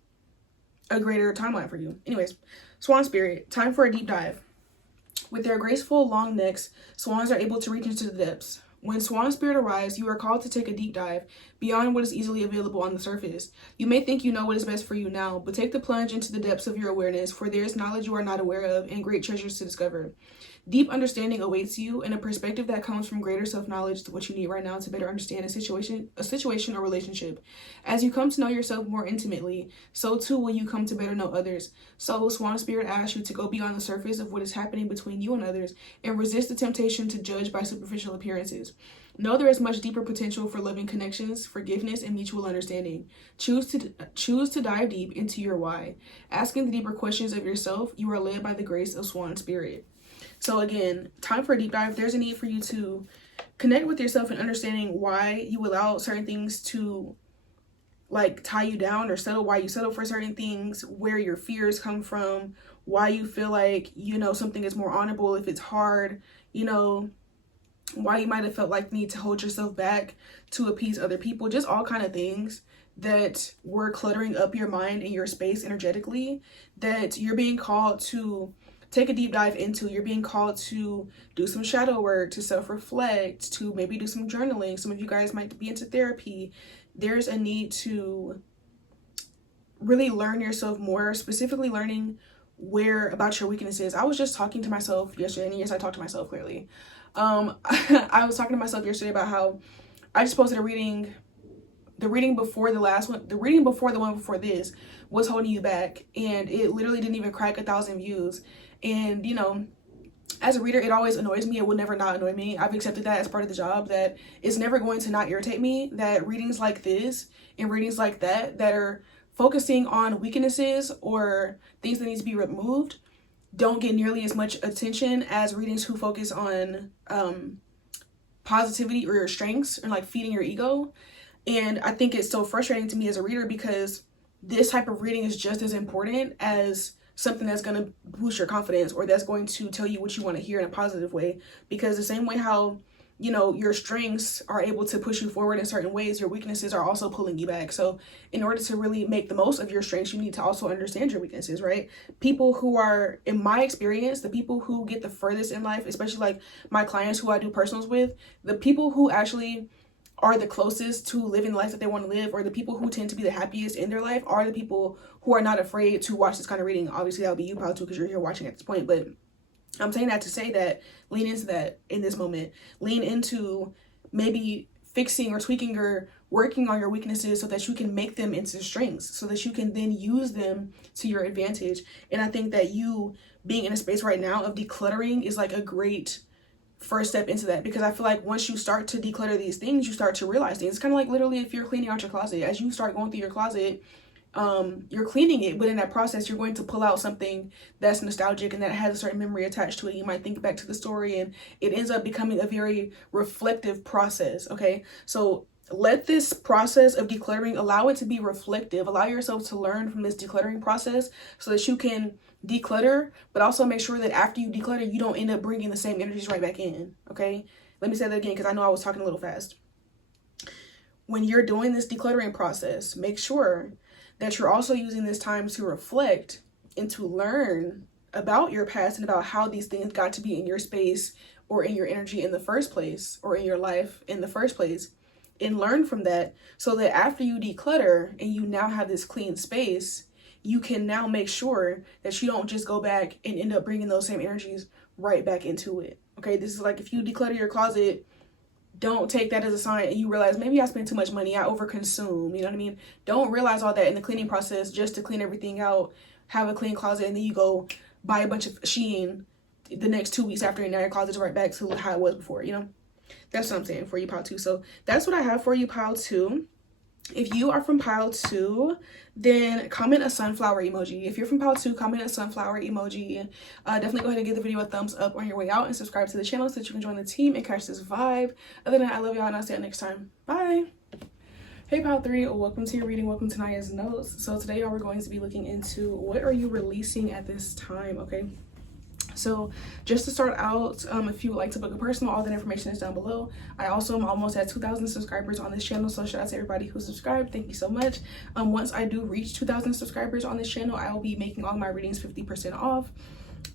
a greater timeline for you. Anyways, Swan Spirit, time for a deep dive. With their graceful long necks, swans are able to reach into the depths. When Swan Spirit arrives, you are called to take a deep dive beyond what is easily available on the surface. You may think you know what is best for you now, but take the plunge into the depths of your awareness, for there is knowledge you are not aware of and great treasures to discover. Deep understanding awaits you, and a perspective that comes from greater self-knowledge to what you need right now to better understand a situation or relationship. As you come to know yourself more intimately, so too will you come to better know others. So Swan Spirit asks you to go beyond the surface of what is happening between you and others and resist the temptation to judge by superficial appearances. Know there is much deeper potential for loving connections, forgiveness, and mutual understanding. Choose to dive deep into your why. Asking the deeper questions of yourself, you are led by the grace of Swan Spirit. So again, time for a deep dive. There's a need for you to connect with yourself and understanding why you allow certain things to like tie you down or settle, why you settle for certain things, where your fears come from, why you feel like, you know, something is more honorable if it's hard, you know, why you might have felt like the need to hold yourself back to appease other people, just all kind of things that were cluttering up your mind and your space energetically that you're being called to take a deep dive into. You're being called to do some shadow work, to self-reflect, to maybe do some journaling. Some of you guys might be into therapy. There's a need to really learn yourself more, specifically learning where about your weaknesses. I was just talking to myself yesterday, and yes, I talked to myself clearly. I was talking to myself yesterday about how I just posted a reading. The reading before the last one, the reading before the one before this was holding you back, and it literally didn't even crack 1,000 views. And you know, as a reader, it always annoys me. It will never not annoy me. I've accepted that as part of the job, that it's never going to not irritate me, that readings like this and readings like that are focusing on weaknesses or things that need to be removed don't get nearly as much attention as readings who focus on positivity or your strengths and like feeding your ego. And I think it's so frustrating to me as a reader, because this type of reading is just as important as something that's going to boost your confidence or that's going to tell you what you want to hear in a positive way. Because the same way how, you know, your strengths are able to push you forward in certain ways, your weaknesses are also pulling you back. So in order to really make the most of your strengths, you need to also understand your weaknesses, right? People who are, in my experience, the people who get the furthest in life, especially like my clients who I do personals with, the people who actually are the closest to living the life that they want to live, or the people who tend to be the happiest in their life, are the people who are not afraid to watch this kind of reading. Obviously, that would be you probably too, because you're here watching at this point. But I'm saying that to say that lean into that in this moment. Lean into maybe fixing or tweaking or working on your weaknesses so that you can make them into strengths, so that you can then use them to your advantage. And I think that you being in a space right now of decluttering is like a great first step into that, because I feel like once you start to declutter these things, you start to realize things. It's kind of like literally if you're cleaning out your closet. As you start going through your closet, you're cleaning it, but in that process you're going to pull out something that's nostalgic and that has a certain memory attached to it. You might think back to the story, and it ends up becoming a very reflective process. Okay, so let this process of decluttering, allow it to be reflective. Allow yourself to learn from this decluttering process so that you can declutter, but also make sure that after you declutter, you don't end up bringing the same energies right back in. Okay, let me say that again, because I know I was talking a little fast. When you're doing this decluttering process, make sure that you're also using this time to reflect and to learn about your past and about how these things got to be in your space or in your energy in the first place, or in your life in the first place, and learn from that, so that after you declutter and you now have this clean space, you can now make sure that you don't just go back and end up bringing those same energies right back into it. Okay, this is like if you declutter your closet, don't take that as a sign and you realize maybe I spent too much money, I overconsume, you know what I mean? Don't realize all that in the cleaning process just to clean everything out, have a clean closet, and then you go buy a bunch of Shein the next 2 weeks after, and now your closet's right back to how it was before, you know? That's what I'm saying for you, pile 2. So that's what I have for you, pile 2. If you are from pile 2, then comment a sunflower emoji. If you're from pile 2, comment a sunflower emoji. Definitely go ahead and give the video a thumbs up on your way out, and subscribe to the channel so that you can join the team and catch this vibe. Other than that, I love y'all, and I'll see y'all next time. Bye. Hey pile 3, welcome to your reading. Welcome to Aniya's notes. So today y'all, we're going to be looking into what are you releasing at this time, okay? So just to start out, if you would like to book a personal, all that information is down below. I also am almost at 2,000 subscribers on this channel, so shout out to everybody who subscribed. Thank you so much. Once I do reach 2,000 subscribers on this channel, I will be making all my readings 50% off.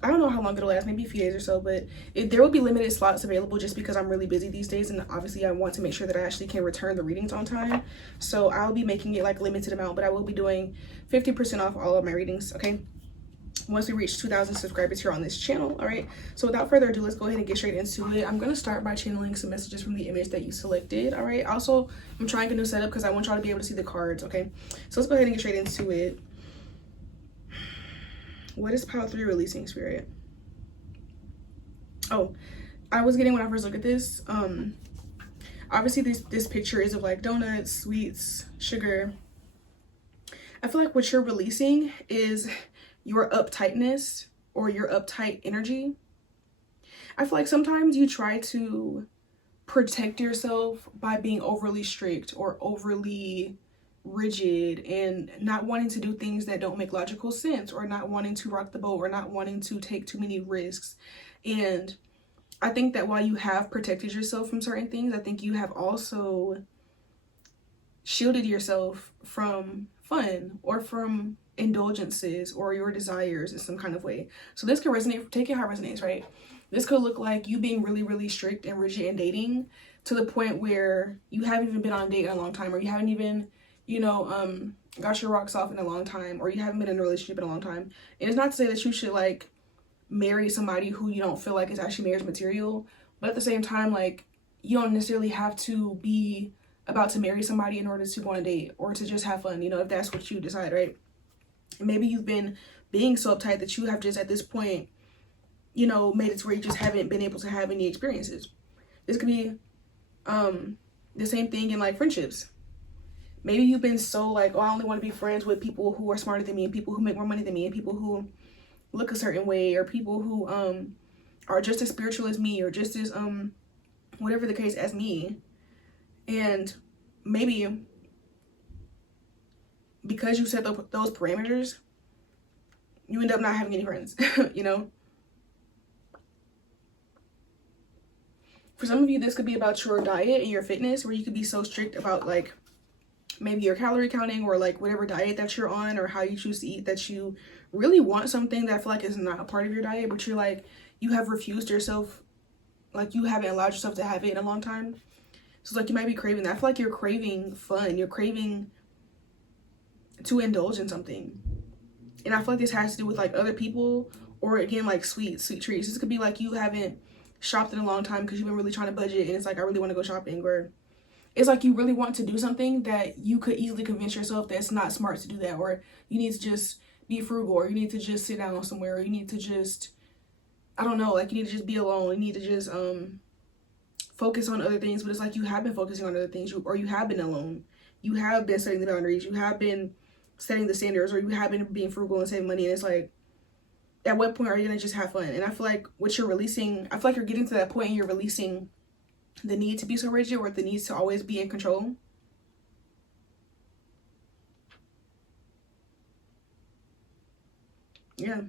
I don't know how long it'll last, maybe a few days or so, but there will be limited slots available just because I'm really busy these days, and obviously I want to make sure that I actually can return the readings on time. So I'll be making it like a limited amount, but I will be doing 50% off all of my readings, okay? Once we reach 2,000 subscribers here on this channel. All right, so without further ado, let's go ahead and get straight into it. I'm going to start by channeling some messages from the image that you selected. All right, also I'm trying a new setup because I want y'all to be able to see the cards. Okay, so let's go ahead and get straight into it. What is pile 3 releasing, Spirit? Oh, I was getting, when I first looked at this, obviously this picture is of like donuts, sweets, sugar. I feel like what you're releasing is your uptightness or your uptight energy. I feel like sometimes you try to protect yourself by being overly strict or overly rigid and not wanting to do things that don't make logical sense, or not wanting to rock the boat, or not wanting to take too many risks. And I think that while you have protected yourself from certain things, I think you have also shielded yourself from fun or from indulgences or your desires in some kind of way. So this could resonate, take it how it resonates, right? This could look like you being really, really strict and rigid in dating to the point where you haven't even been on a date in a long time, or you haven't even, you know, got your rocks off in a long time, or you haven't been in a relationship in a long time. And it's not to say that you should like marry somebody who you don't feel like is actually marriage material, but at the same time, like, you don't necessarily have to be about to marry somebody in order to go on a date or to just have fun, you know, if that's what you decide, right? Maybe you've been being so uptight that you have just at this point, you know, made it to where you just haven't been able to have any experiences. This could be the same thing in like friendships. Maybe you've been so like, oh, I only want to be friends with people who are smarter than me, and people who make more money than me, and people who look a certain way, or people who are just as spiritual as me, or just as whatever the case as me. And maybe because you set those parameters, you end up not having any friends, you know? For some of you, this could be about your diet and your fitness, where you could be so strict about like maybe your calorie counting, or like whatever diet that you're on, or how you choose to eat, that you really want something that I feel like is not a part of your diet, but you're like, you have refused yourself, like you haven't allowed yourself to have it in a long time. So it's like you might be craving that. I feel like you're craving fun. You're craving to indulge in something. And I feel like this has to do with like other people, or again, like sweet treats. This could be like you haven't shopped in a long time because you've been really trying to budget, and it's like, I really want to go shopping. Or it's like you really want to do something that you could easily convince yourself that it's not smart to do that, or you need to just be frugal, or you need to just sit down somewhere, or you need to just, I don't know, like you need to just be alone. You need to just focus on other things. But it's like you have been focusing on other things, or you have been alone. You have been setting the boundaries. You have been setting the standards, or you have been being frugal and saving money. And it's like, at what point are you gonna just have fun? And I feel like what you're releasing, I feel like you're getting to that point and you're releasing the need to be so rigid, or the need to always be in control. Yeah.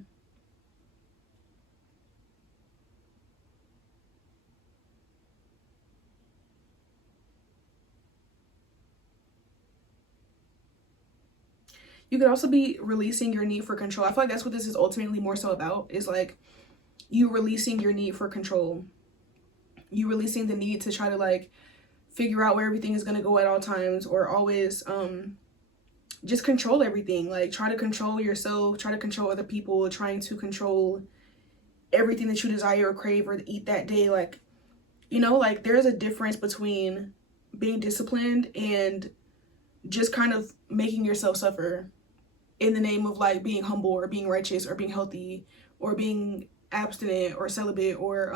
You could also be releasing your need for control. I feel like that's what this is ultimately more so about, is like you releasing your need for control. You releasing the need to try to like figure out where everything is going to go at all times, or always just control everything. Like try to control yourself, try to control other people, trying to control everything that you desire or crave or eat that day. Like, you know, like there's a difference between being disciplined and just kind of making yourself suffer in the name of like being humble, or being righteous, or being healthy, or being abstinent, or celibate, or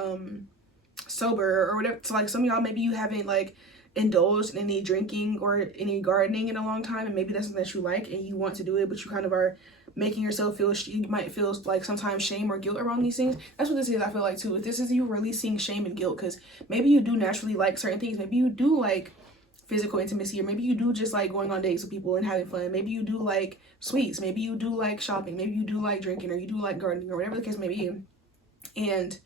sober, or whatever. So like some of y'all, maybe you haven't like indulged in any drinking or any gardening in a long time, and maybe that's something that you like and you want to do it, but you kind of are making yourself feel, you might feel like sometimes shame or guilt around these things. That's what this is, I feel like, too. This is you releasing shame and guilt, because maybe you do naturally like certain things. Maybe you do like physical intimacy, or maybe you do just like going on dates with people and having fun. Maybe you do like sweets, maybe you do like shopping, maybe you do like drinking, or you do like gardening, or whatever the case may be. And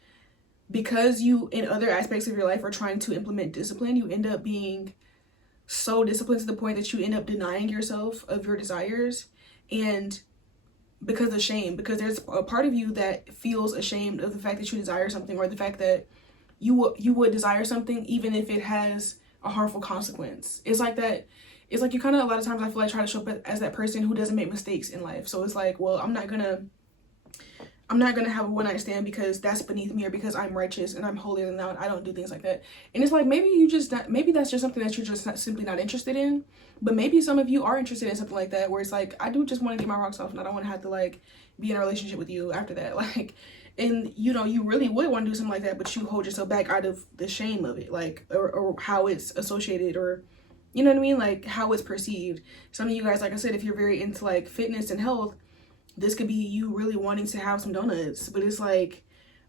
because you, in other aspects of your life, are trying to implement discipline, you end up being so disciplined to the point that you end up denying yourself of your desires. And because of shame, because there's a part of you that feels ashamed of the fact that you desire something, or the fact that you would desire something even if it has a harmful consequence. It's like that. It's like you kind of, a lot of times I feel like, try to show up as that person who doesn't make mistakes in life. So it's like, well, I'm not gonna have a one night stand because that's beneath me, or because I'm righteous and I'm holier than thou. I don't do things like that. And it's like, maybe that's just something that you're just simply not interested in. But maybe some of you are interested in something like that, where it's like, I do just want to get my rocks off, and I don't want to have to like be in a relationship with you after that. Like, and you know, you really would want to do something like that, but you hold yourself back out of the shame of it, like, or how it's associated, or you know what I mean, like how it's perceived. Some of you guys, like I said, if you're very into like fitness and health, this could be you really wanting to have some donuts, but it's like,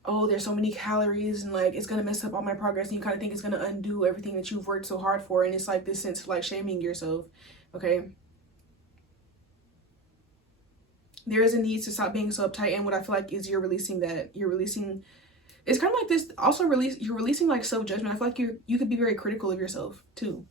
oh, there's so many calories, and like it's gonna mess up all my progress, and you kind of think it's gonna undo everything that you've worked so hard for, and it's like this sense of like shaming yourself. Okay, there is a need to stop being so uptight, and what I feel like is you're releasing it's kind of like this also you're releasing like self-judgment. I feel like you could be very critical of yourself too.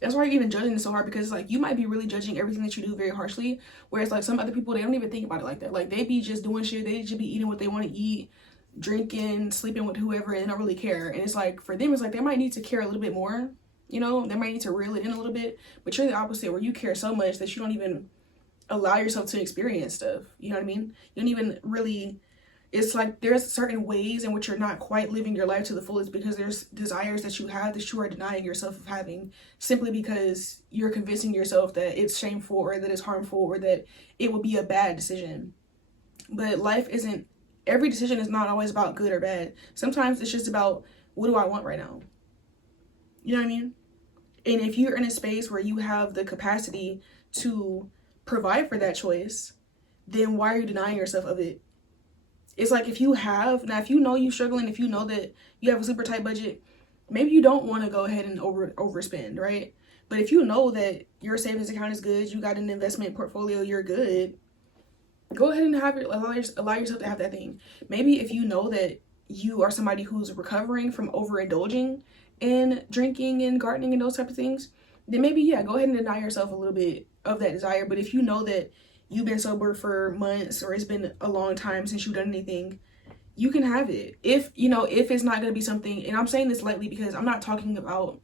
That's why you're even judging it so hard, because like you might be really judging everything that you do very harshly, whereas like some other people, they don't even think about it like that. Like they be just doing shit, they just be eating what they want to eat, drinking, sleeping with whoever, and they don't really care. And it's like, for them, it's like they might need to care a little bit more, you know, they might need to reel it in a little bit. But you're the opposite, where you care so much that you don't even allow yourself to experience stuff. You know what I mean? You don't even really, it's like there's certain ways in which you're not quite living your life to the fullest, because there's desires that you have that you are denying yourself of having, simply because you're convincing yourself that it's shameful, or that it's harmful, or that it would be a bad decision. But life isn't, every decision is not always about good or bad. Sometimes it's just about, what do I want right now? You know what I mean? And if you're in a space where you have the capacity to provide for that choice, then why are you denying yourself of it? It's like, if you know you're struggling, if you know that you have a super tight budget, maybe you don't want to go ahead and overspend, right? But if you know that your savings account is good, you got an investment portfolio, you're good, go ahead and allow yourself to have that thing. Maybe if you know that you are somebody who's recovering from overindulging in drinking and gardening and those type of things, then maybe, yeah, go ahead and deny yourself a little bit of that desire. But if you know that you've been sober for months, or it's been a long time since you've done anything, you can have it. If it's not going to be something, and I'm saying this lightly because I'm not talking about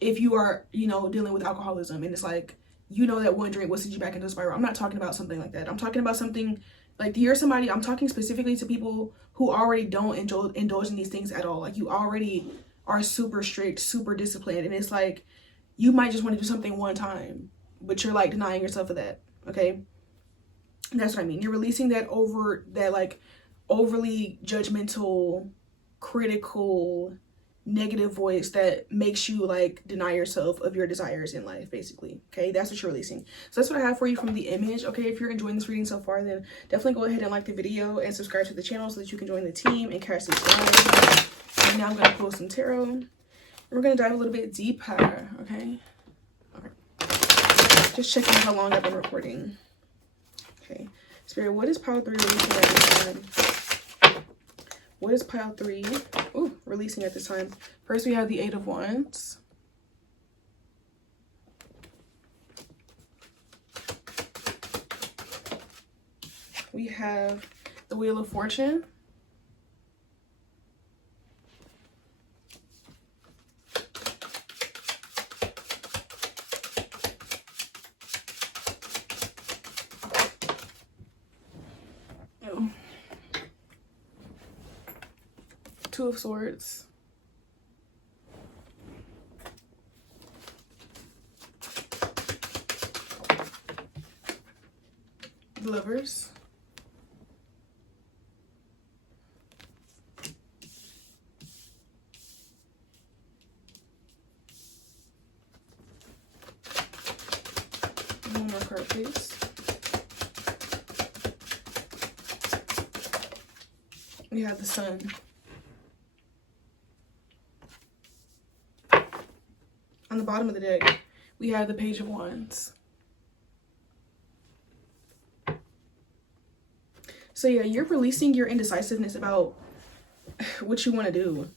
if you are, dealing with alcoholism and it's like, that one drink will send you back into a spiral. I'm not talking about something like that. I'm talking about something like, I'm talking specifically to people who already don't indulge in these things at all. Like, you already are super strict, super disciplined, and it's like, you might just want to do something one time, but you're like denying yourself of that. Okay, that's what I mean. You're releasing that overly judgmental, critical, negative voice that makes you like deny yourself of your desires in life, basically. Okay, that's what you're releasing. So that's what I have for you from the image. Okay, if you're enjoying this reading so far, then definitely go ahead and like the video and subscribe to the channel so that you can join the team and catch this live. And now I'm going to pull some tarot, and we're going to dive a little bit deeper. Okay, just checking how long I've been recording. Okay, Spirit, what is pile 3 releasing at this time? What is pile 3 releasing at this time? First, we have the 8 of Wands. We have the Wheel of Fortune. Two of Swords. The Lovers. One more card, please. We have the Sun. On the bottom of the deck, we have the Page of Wands. So yeah, you're releasing your indecisiveness about what you want to do.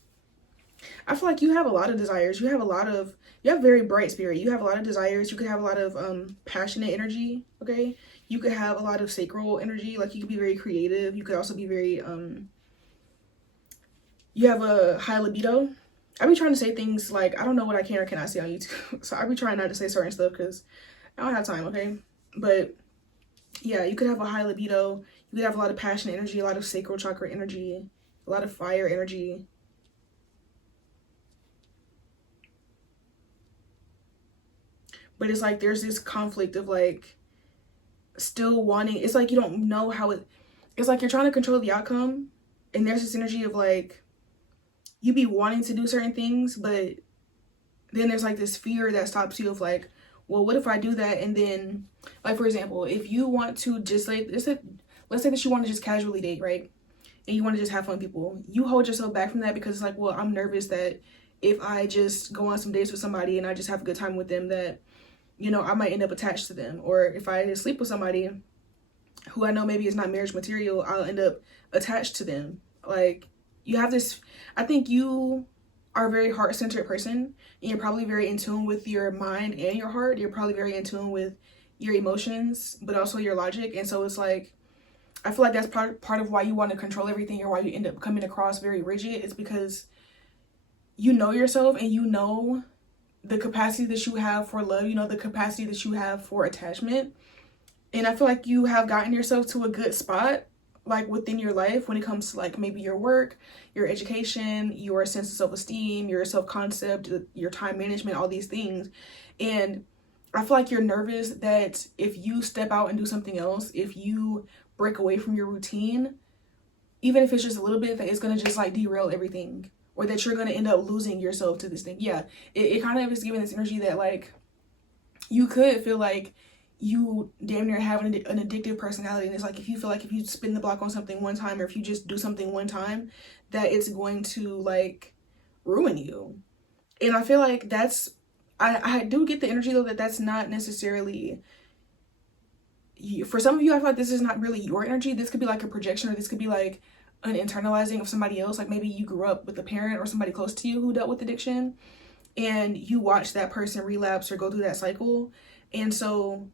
I feel like you have a lot of desires. You have very bright spirit. You have a lot of desires. You could have a lot of passionate energy, okay? You could have a lot of sacral energy. Like, you could be very creative. You could also be very you have a high libido. I be trying to say things like, I don't know what I can or cannot say on YouTube. So I be trying not to say certain stuff because I don't have time, okay? But yeah, you could have a high libido. You could have a lot of passionate energy, a lot of sacral chakra energy, a lot of fire energy. But it's like there's this conflict of like still wanting, it's like you don't know how it's like you're trying to control the outcome, and there's this energy of like you be wanting to do certain things, but then there's like this fear that stops you of like, well, what if I do that? And then, like, for example, if you want to just like, let's say that you want to just casually date, right? And you want to just have fun with people, you hold yourself back from that because it's like, well, I'm nervous that if I just go on some dates with somebody and I just have a good time with them, that, you know, I might end up attached to them. Or if I sleep with somebody who I know maybe is not marriage material, I'll end up attached to them. Like, you have this, I think you are a very heart-centered person, and you're probably very in tune with your mind and your heart. You're probably very in tune with your emotions, but also your logic. And so it's like, I feel like that's part of why you want to control everything, or why you end up coming across very rigid. It's because you know yourself, and you know the capacity that you have for love, you know the capacity that you have for attachment. And I feel like you have gotten yourself to a good spot, like within your life, when it comes to like maybe your work, your education, your sense of self-esteem, your self-concept, your time management, all these things. And I feel like you're nervous that if you step out and do something else, if you break away from your routine, even if it's just a little bit, that it's going to just like derail everything, or that you're going to end up losing yourself to this thing. Yeah, it kind of is giving this energy that like you could feel like you damn near have an addictive personality. And it's like, if you feel like if you spin the block on something one time, or if you just do something one time, that it's going to like ruin you. And I feel like that's, I do get the energy though that that's not necessarily, for some of you, I feel like this is not really your energy. This could be like a projection, or this could be like an internalizing of somebody else. Like, maybe you grew up with a parent or somebody close to you who dealt with addiction, and you watch that person relapse or go through that cycle. And so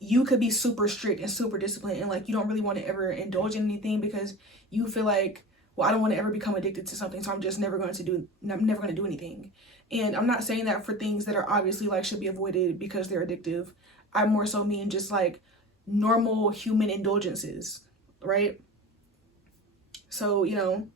you could be super strict and super disciplined, and like you don't really want to ever indulge in anything because you feel like, well, I don't want to ever become addicted to something, so I'm never going to do anything. And I'm not saying that for things that are obviously like should be avoided because they're addictive. I more so mean just like normal human indulgences, right? So, you know,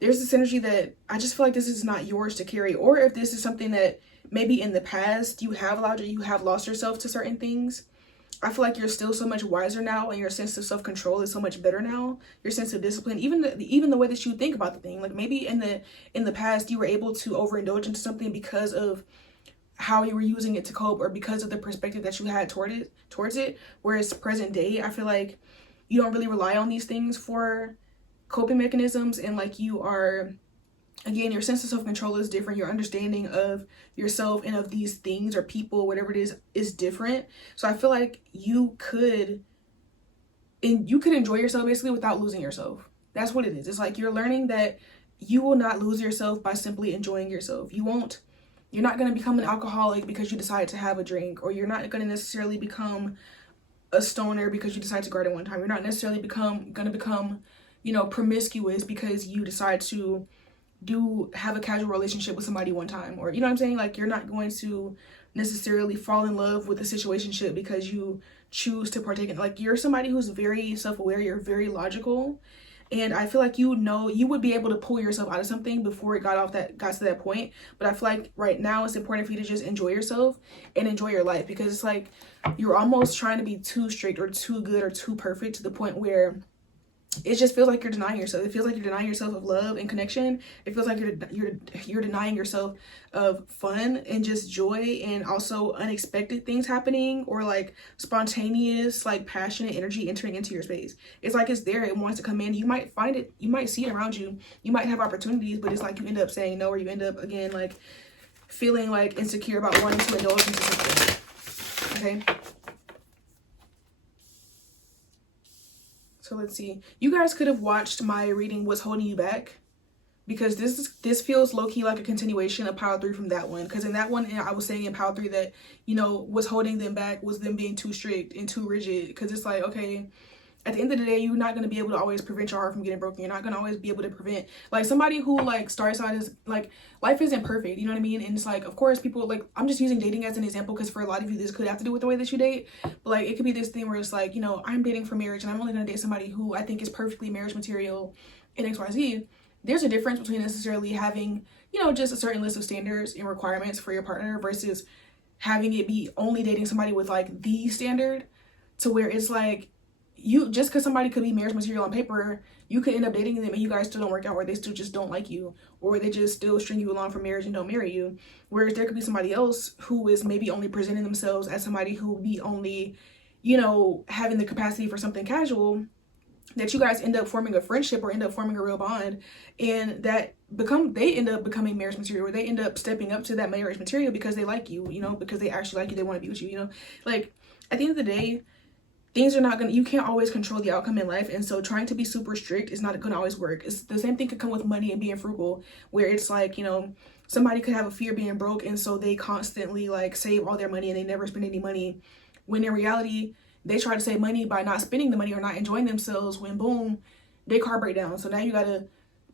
there's this energy that I just feel like this is not yours to carry. Or if this is something that maybe in the past you have allowed, or you have lost yourself to certain things, I feel like you're still so much wiser now, and your sense of self-control is so much better now. Your sense of discipline, even the way that you think about the thing. Like, maybe in the past you were able to overindulge into something because of how you were using it to cope, or because of the perspective that you had towards it. Whereas present day, I feel like you don't really rely on these things for coping mechanisms, and like you are, again, your sense of self-control is different. Your understanding of yourself and of these things or people, whatever it is different. So I feel like you could enjoy yourself basically without losing yourself. That's what it is. It's like you're learning that you will not lose yourself by simply enjoying yourself. You're not going to become an alcoholic because you decide to have a drink, or you're not going to necessarily become a stoner because you decide to garden one time. You're not necessarily going to become, you know, promiscuous because you decide to have a casual relationship with somebody one time. Or, you know what I'm saying? Like, you're not going to necessarily fall in love with a situationship because you choose to partake in, like, you're somebody who's very self-aware, you're very logical. And I feel like, you know, you would be able to pull yourself out of something before it got to that point. But I feel like right now it's important for you to just enjoy yourself and enjoy your life, because it's like you're almost trying to be too strict or too good or too perfect to the point where it just feels like you're denying yourself. It feels like you're denying yourself of love and connection. It feels like you're denying yourself of fun and just joy, and also unexpected things happening, or like spontaneous, like passionate energy entering into your space. It's like it's there, it wants to come in. You might find it, you might see it around you, you might have opportunities, but it's like you end up saying no, or you end up, again, like feeling like insecure about wanting to indulge into something. Okay. So let's see. You guys could have watched my reading What's Holding You Back, because this feels low-key like a continuation of pile 3 from that one. Because in that one, I was saying in pile 3 that, you know, what's holding them back was them being too strict and too rigid. Because it's like, okay, at the end of the day, you're not going to be able to always prevent your heart from getting broken. You're not going to always be able to prevent, like, somebody who, like, starts out as, like, life isn't perfect, you know what I mean? And it's like, of course, people, like, I'm just using dating as an example because for a lot of you, this could have to do with the way that you date. But, like, it could be this thing where it's like, you know, I'm dating for marriage and I'm only going to date somebody who I think is perfectly marriage material and XYZ. There's a difference between necessarily having, you know, just a certain list of standards and requirements for your partner versus having it be only dating somebody with, like, the standard, to where it's like, you just because somebody could be marriage material on paper, you could end up dating them and you guys still don't work out, or they still just don't like you, or they just still string you along for marriage and don't marry you. Whereas there could be somebody else who is maybe only presenting themselves as somebody who would be only, you know, having the capacity for something casual, that you guys end up forming a friendship or end up forming a real bond, and they end up becoming marriage material, or they end up stepping up to that marriage material because they like you, you know, because they actually like you, they want to be with you, you know. Like, at the end of the day, things are not gonna, you can't always control the outcome in life, and so trying to be super strict is not gonna always work. It's the same thing could come with money and being frugal, where it's like, you know, somebody could have a fear of being broke, and so they constantly like save all their money and they never spend any money, when in reality they try to save money by not spending the money or not enjoying themselves, when boom, their car break down. So now you gotta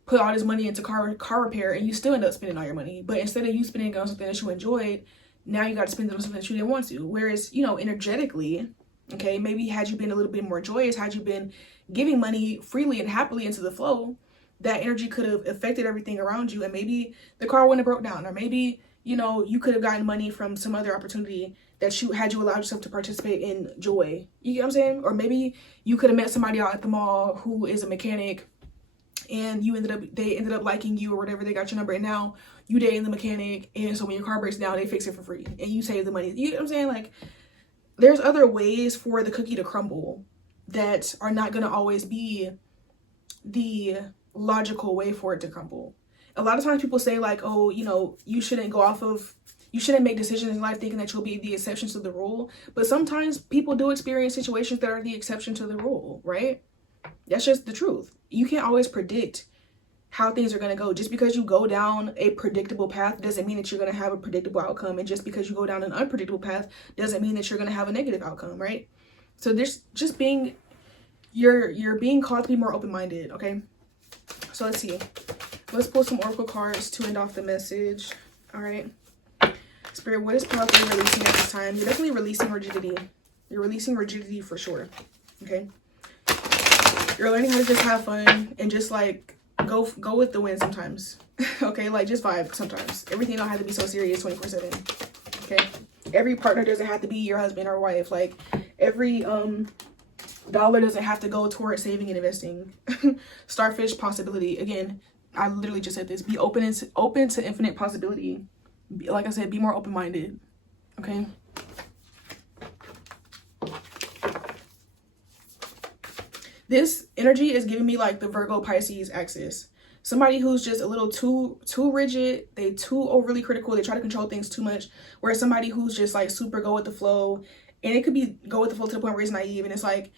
put all this money into car repair, and you still end up spending all your money. But instead of you spending it on something that you enjoyed, now you gotta spend it on something that you didn't want to. Whereas, you know, energetically, okay, maybe had you been a little bit more joyous, had you been giving money freely and happily into the flow, that energy could have affected everything around you, and maybe the car wouldn't have broke down, or maybe, you know, you could have gotten money from some other opportunity that you had, you allowed yourself to participate in joy. You get what I'm saying? Or maybe you could have met somebody out at the mall who is a mechanic, and they ended up liking you or whatever, they got your number, and now you dating the mechanic, and so when your car breaks down, they fix it for free and you save the money. You get what I'm saying? Like, there's other ways for the cookie to crumble that are not going to always be the logical way for it to crumble. A lot of times people say like, oh, you know, you shouldn't make decisions in life thinking that you'll be the exception to the rule. But sometimes people do experience situations that are the exception to the rule, right? That's just the truth. You can't always predict how things are going to go. Just because you go down a predictable path doesn't mean that you're going to have a predictable outcome, and just because you go down an unpredictable path doesn't mean that you're going to have a negative outcome, right? So there's just being, you're being called to be more open-minded. Okay, so let's see, let's pull some oracle cards to end off the message. All right, Spirit, what is powerfully releasing at this time? You're definitely releasing rigidity. You're releasing rigidity for sure. Okay, you're learning how to just have fun and just like go with the wind sometimes. Okay, like just vibe sometimes. Everything don't have to be so serious 24/7. Okay, every partner doesn't have to be your husband or wife. Like, every dollar doesn't have to go towards saving and investing. Starfish possibility. Again, I literally just said this. Be open to infinite possibility. Like I said, be more open-minded. Okay, this energy is giving me like the Virgo Pisces axis. Somebody who's just a little too rigid, they too overly critical, they try to control things too much. Whereas somebody who's just like super go with the flow, and it could be go with the flow to the point where it's naive. And it's like,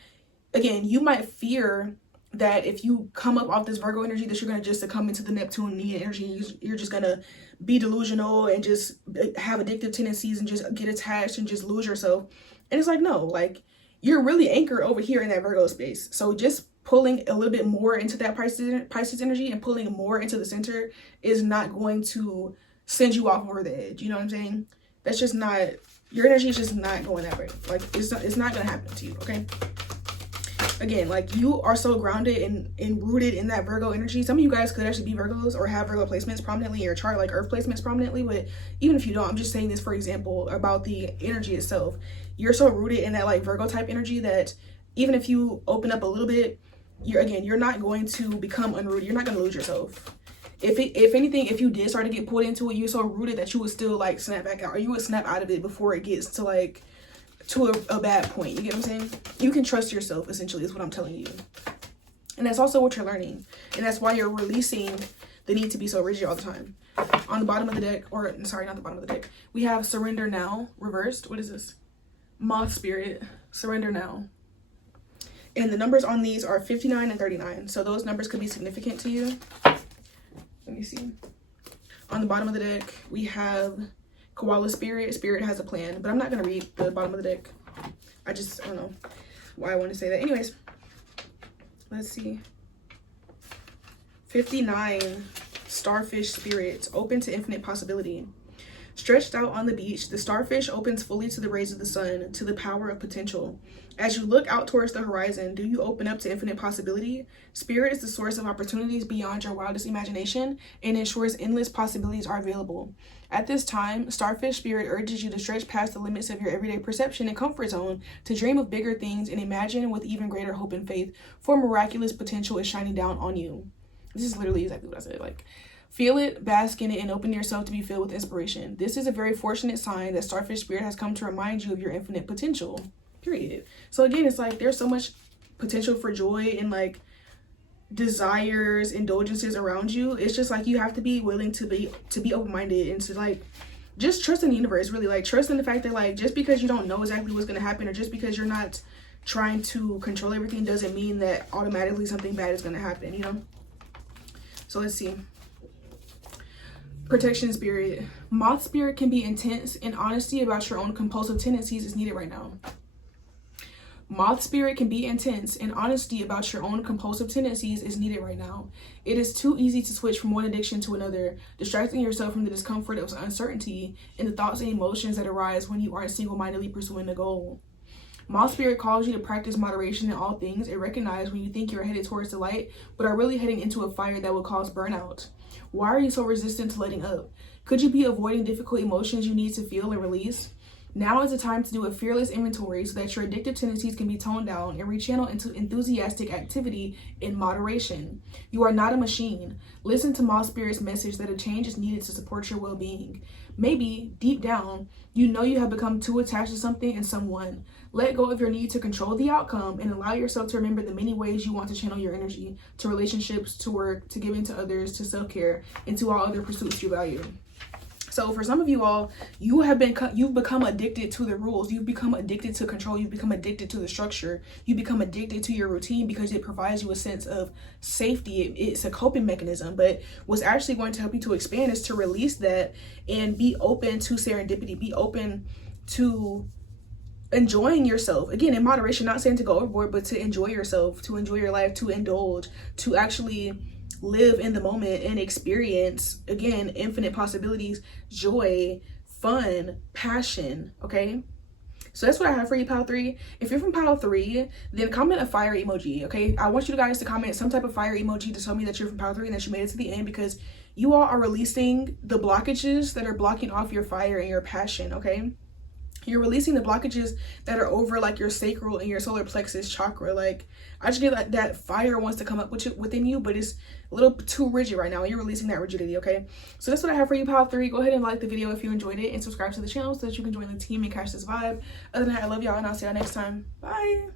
again, you might fear that if you come up off this Virgo energy that you're going to just succumb into the Neptunian energy. You're just going to be delusional and just have addictive tendencies and just get attached and just lose yourself. And it's like, no, like, you're really anchored over here in that Virgo space. So just pulling a little bit more into that Pisces energy and pulling more into the center is not going to send you off over the edge. You know what I'm saying? That's just not, your energy is just not going that way. Like, it's not going to happen to you, okay? Again, like, you are so grounded and rooted in that Virgo energy. Some of you guys could actually be Virgos or have Virgo placements prominently in your chart, like Earth placements prominently. But even if you don't, I'm just saying this for example about the energy itself. You're so rooted in that like Virgo type energy that even if you open up a little bit, you're not going to become unrooted. You're not going to lose yourself. If anything, if you did start to get pulled into it, you're so rooted that you would still like snap back out, or you would snap out of it before it gets to like to a bad point. You get what I'm saying? You can trust yourself, essentially, is what I'm telling you. And that's also what you're learning. And that's why you're releasing the need to be so rigid all the time. On the bottom of the deck, or sorry, not the bottom of the deck, we have Surrender Now reversed. What is this? Moth Spirit, Surrender Now. And the numbers on these are 59 and 39. So those numbers could be significant to you. Let me see. On the bottom of the deck, we have Koala Spirit. Spirit has a plan. But I'm not going to read the bottom of the deck. I don't know why I want to say that. Anyways, let's see. 59, Starfish Spirit, open to infinite possibility. Stretched out on the beach, the starfish opens fully to the rays of the sun, to the power of potential. As you look out towards the horizon, do you open up to infinite possibility? Spirit is the source of opportunities beyond your wildest imagination and ensures endless possibilities are available. At this time, Starfish Spirit urges you to stretch past the limits of your everyday perception and comfort zone, to dream of bigger things and imagine with even greater hope and faith, for miraculous potential is shining down on you. This is literally exactly what I said. Like, feel it, bask in it, and open yourself to be filled with inspiration. This is a very fortunate sign that Starfish Spirit has come to remind you of your infinite potential. Period. So again, it's like there's so much potential for joy and like desires, indulgences around you. It's just like you have to be willing to be open-minded and to like just trust in the universe, really. Like, trust in the fact that like just because you don't know exactly what's going to happen, or just because you're not trying to control everything, doesn't mean that automatically something bad is going to happen, you know? So let's see. Protection Spirit. Moth Spirit can be intense, and honesty about your own compulsive tendencies is needed right now. Moth Spirit can be intense, and honesty about your own compulsive tendencies is needed right now. It is too easy to switch from one addiction to another, distracting yourself from the discomfort of uncertainty and the thoughts and emotions that arise when you aren't single-mindedly pursuing a goal. Moth Spirit calls you to practice moderation in all things and recognize when you think you're headed towards the light, but are really heading into a fire that will cause burnout. Why are you so resistant to letting up? Could you be avoiding difficult emotions you need to feel and release? Now is the time to do a fearless inventory so that your addictive tendencies can be toned down and rechanneled into enthusiastic activity in moderation. You are not a machine. Listen to Moth Spirit's message that a change is needed to support your well-being. Maybe, deep down, you know you have become too attached to something and someone. Let go of your need to control the outcome and allow yourself to remember the many ways you want to channel your energy, to relationships, to work, to giving to others, to self-care, and to all other pursuits you value. So for some of you all, you've become addicted to the rules. You've become addicted to control. You've become addicted to the structure. You become addicted to your routine because it provides you a sense of safety. It's a coping mechanism. But what's actually going to help you to expand is to release that and be open to serendipity. Be open to enjoying yourself. Again, in moderation, not saying to go overboard, but to enjoy yourself, to enjoy your life, to indulge, to actually live in the moment and experience, again, infinite possibilities, joy, fun, passion. Okay, so that's what I have for you, pile 3. If you're from pile 3, then comment a fire emoji. Okay, I want you guys to comment some type of fire emoji to tell me that you're from pile 3 and that you made it to the end, because you all are releasing the blockages that are blocking off your fire and your passion. Okay, you're releasing the blockages that are over like your sacral and your solar plexus chakra. Like, I just feel like that fire wants to come up within you, but it's a little too rigid right now. You're releasing that rigidity. Okay, so that's what I have for you, pile 3. Go ahead and like the video if you enjoyed it, and subscribe to the channel so that you can join the team and catch this vibe. Other than that, I love y'all, and I'll see y'all next time. Bye.